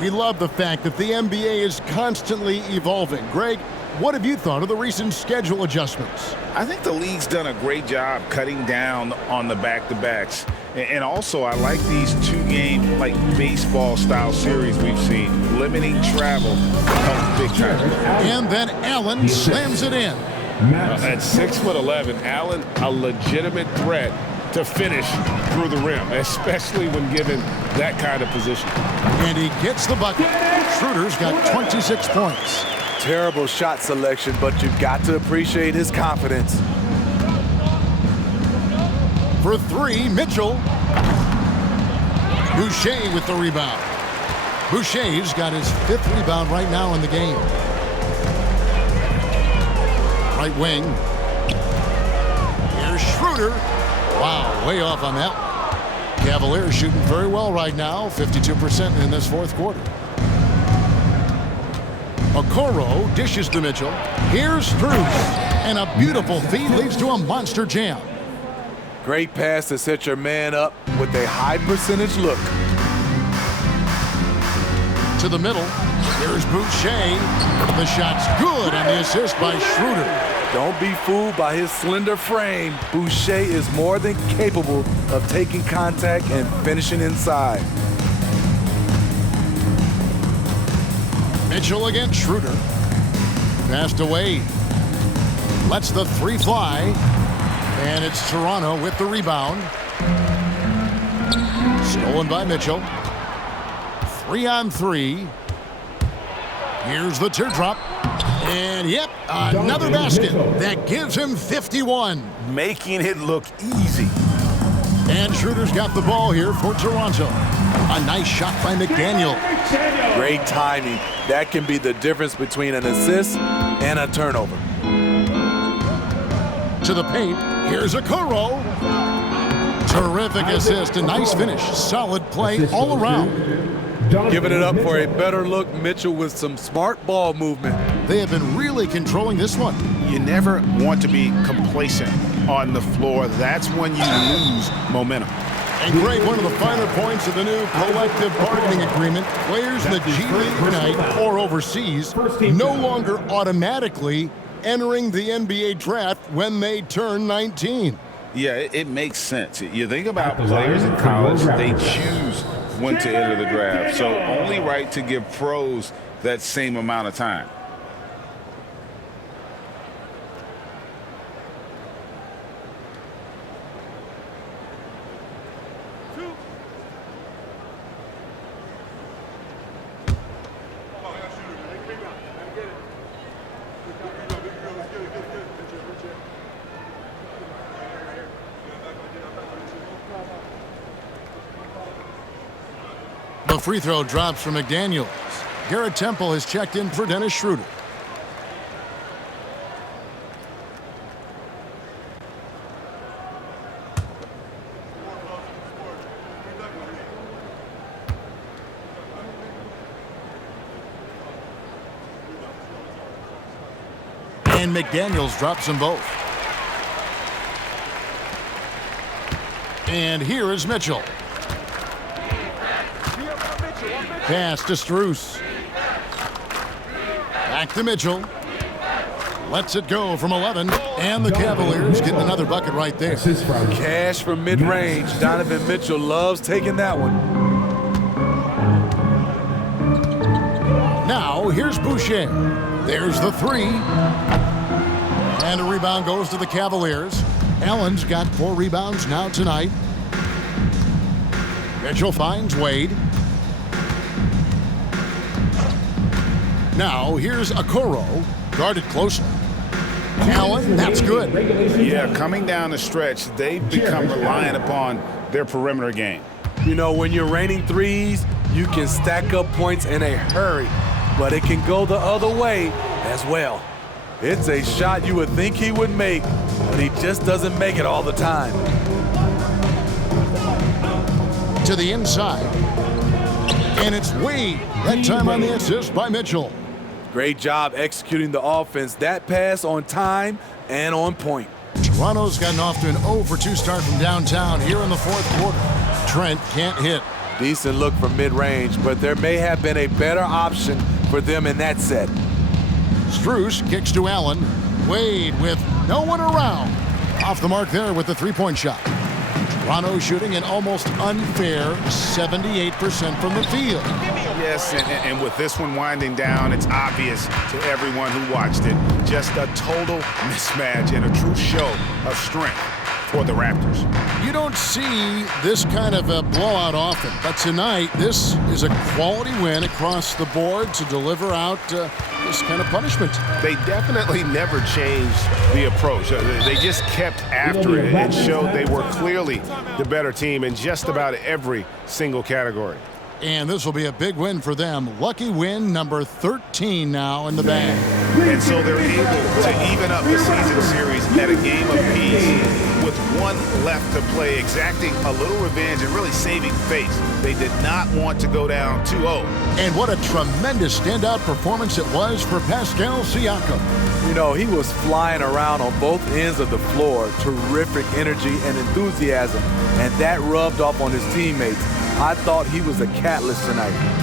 We love the fact that the NBA is constantly evolving. Greg, what have you thought of the recent schedule adjustments? I think the league's done a great job cutting down on the back-to-backs. And also, I like these 2-game, like, baseball-style series we've seen. Limiting travel helps big time. And then Allen slams it in. At 6'11", Allen, a legitimate threat to finish through the rim, especially when given that kind of position. And he gets the bucket. Schroeder's got 26 points. Terrible shot selection, but you've got to appreciate his confidence. For 3, Mitchell. Boucher with the rebound. Boucher's got his 5th rebound right now in the game. Right wing. Here's Schroeder. Wow, way off on that. Cavaliers shooting very well right now, 52% in this fourth quarter. Okoro dishes to Mitchell. Here's Strus. And a beautiful feed leads to a monster jam. Great pass to set your man up with a high percentage look. To the middle. Here's Boucher. The shot's good and the assist by Schroeder. Don't be fooled by his slender frame. Boucher is more than capable of taking contact and finishing inside. Mitchell against Schroeder. Passed away. Lets the 3 fly. And it's Toronto with the rebound. Stolen by Mitchell. 3-on-3. Here's the teardrop. And yep, another basket. That gives him 51. Making it look easy. And Schroeder's got the ball here for Toronto. A nice shot by McDaniel. Great timing. That can be the difference between an assist and a turnover. To the paint. Here's Okoro. Terrific assist. A nice finish. Solid play all around. Giving it up for a better look. Mitchell with some smart ball movement. They have been really controlling this one. You never want to be complacent on the floor. That's when you lose momentum. And Greg, one of the finer points of the new collective bargaining agreement, players in the G League tonight or overseas no longer automatically entering the NBA draft when they turn 19. Yeah, it makes sense. You think about players in college, they choose when to enter the draft. So only right to give pros that same amount of time. free throw drops for McDaniels. Garrett Temple has checked in for Dennis Schroeder. And McDaniels drops them both. And here is Mitchell. Pass to Strus. Back to Mitchell. Lets it go from 11. And the Cavaliers getting another bucket right there. Cash from mid-range. Donovan Mitchell loves taking that one. Now here's Boucher. There's the three. And a rebound goes to the Cavaliers. Allen's got 4 rebounds now tonight. Mitchell finds Wade. Now here's Okoro, guarded closely. Allen, that's good. Yeah, coming down the stretch, they've become reliant upon their perimeter game. You know, when you're raining threes, you can stack up points in a hurry, but it can go the other way as well. It's a shot you would think he would make, but he just doesn't make it all the time. To the inside. And it's Wade. That time on the assist by Mitchell. Great job executing the offense. That pass on time and on point. Toronto's gotten off to an 0-for-2 start from downtown here in the fourth quarter. Trent can't hit. Decent look from mid-range, but there may have been a better option for them in that set. Strus kicks to Allen. Wade with no one around. Off the mark there with the three-point shot. Toronto shooting an almost unfair 78% from the field. Yes, and with this one winding down, it's obvious to everyone who watched it. Just a total mismatch and a true show of strength for the Raptors. You don't see this kind of a blowout often, but tonight this is a quality win across the board to deliver out this kind of punishment. They definitely never changed the approach. They just kept after it and showed they were clearly the better team in just about every single category. And this will be a big win for them. Lucky win number 13 now in the bag. And so they're able to even up the season series at a game apiece with one left to play, exacting a little revenge and really saving face. They did not want to go down 2-0. And what a tremendous standout performance it was for Pascal Siakam. You know, he was flying around on both ends of the floor. Terrific energy and enthusiasm. And that rubbed off on his teammates. I thought he was a catalyst tonight.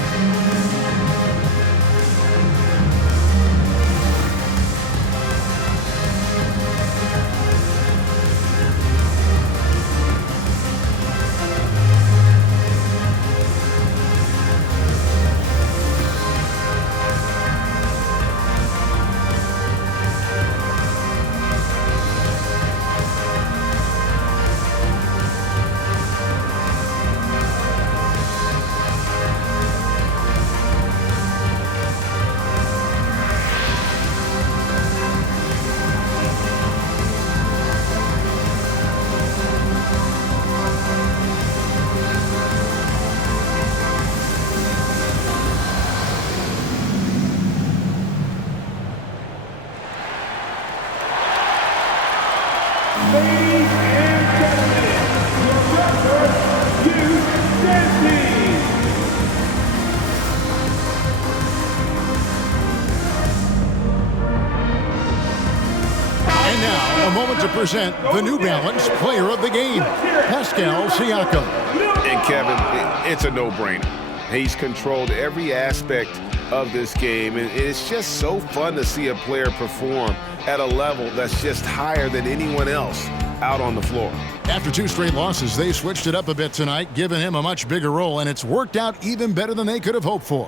To present the New Balance Player of the Game, Pascal Siakam. And Kevin, it's a no-brainer. He's controlled every aspect of this game, and it's just so fun to see a player perform at a level that's just higher than anyone else out on the floor. After 2 straight losses, they switched it up a bit tonight, giving him a much bigger role, and it's worked out even better than they could have hoped for.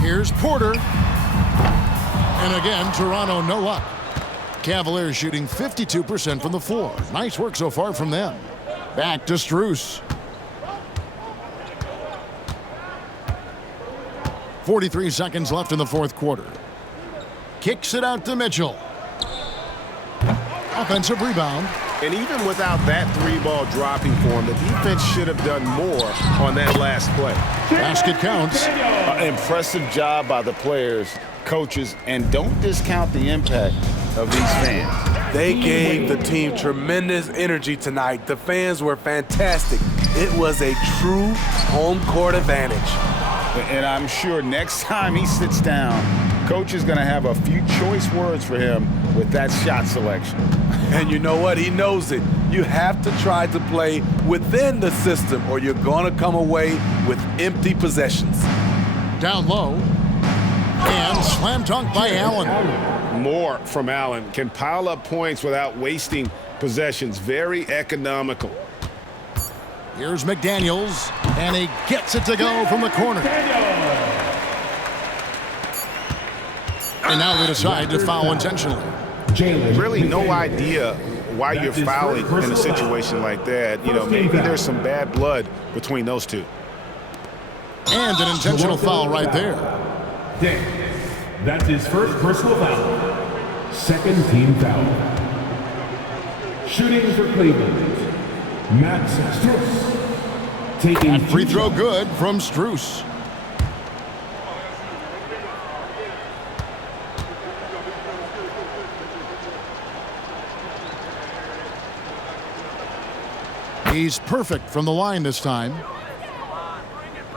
Here's Porter. And again, Toronto no luck. Cavaliers shooting 52% from the floor. Nice work so far from them. Back to Strus. 43 seconds left in the fourth quarter. Kicks it out to Mitchell. Offensive rebound. And even without that three-ball dropping for him, the defense should have done more on that last play. Basket counts. Impressive job by the players, coaches, and don't discount the impact of these fans. They gave the team tremendous energy tonight. The fans were fantastic. It was a true home court advantage. And I'm sure next time he sits down, coach is going to have a few choice words for him with that shot selection. And you know what? He knows it. You have to try to play within the system or you're going to come away with empty possessions. Down low. And slam dunk by Allen. More from Allen. Can pile up points without wasting possessions. Very economical. Here's McDaniels, and he gets it to go from the corner. And now they decide to foul intentionally. Really no idea why you're fouling in a situation like that. You know, maybe there's some bad blood between those two. And an intentional foul right there. That's his first personal foul. Second team foul. Shooting for Cleveland, Max Strus. Taking that free throw good from Strus. He's perfect from the line this time.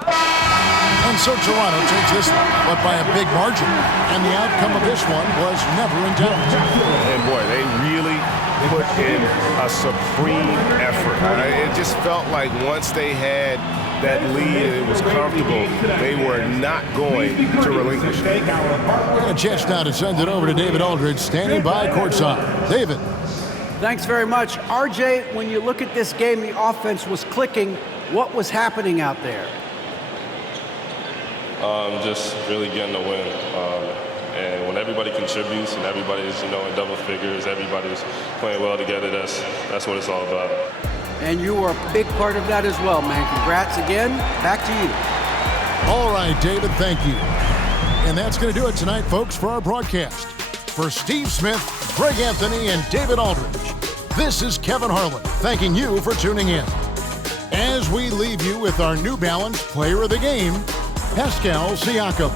And so Toronto takes this, but by a big margin. And the outcome of this one was never in doubt. And boy, they really put in a supreme effort. It just felt like once they had that lead and it was comfortable, they were not going to relinquish it. And a chance now to send it over to David Aldridge, standing by courtside. David. Thanks very much. RJ, when you look at this game, the offense was clicking. What was happening out there? Just really getting the win. And when everybody contributes and everybody's, in double figures, everybody's playing well together, that's what it's all about. And you were a big part of that as well, man. Congrats again. Back to you. All right, David, thank you. And that's going to do it tonight, folks, for our broadcast. For Steve Smith, Greg Anthony, and David Aldridge, this is Kevin Harlan thanking you for tuning in. As we leave you with our New Balance Player of the Game, Pascal Siakam.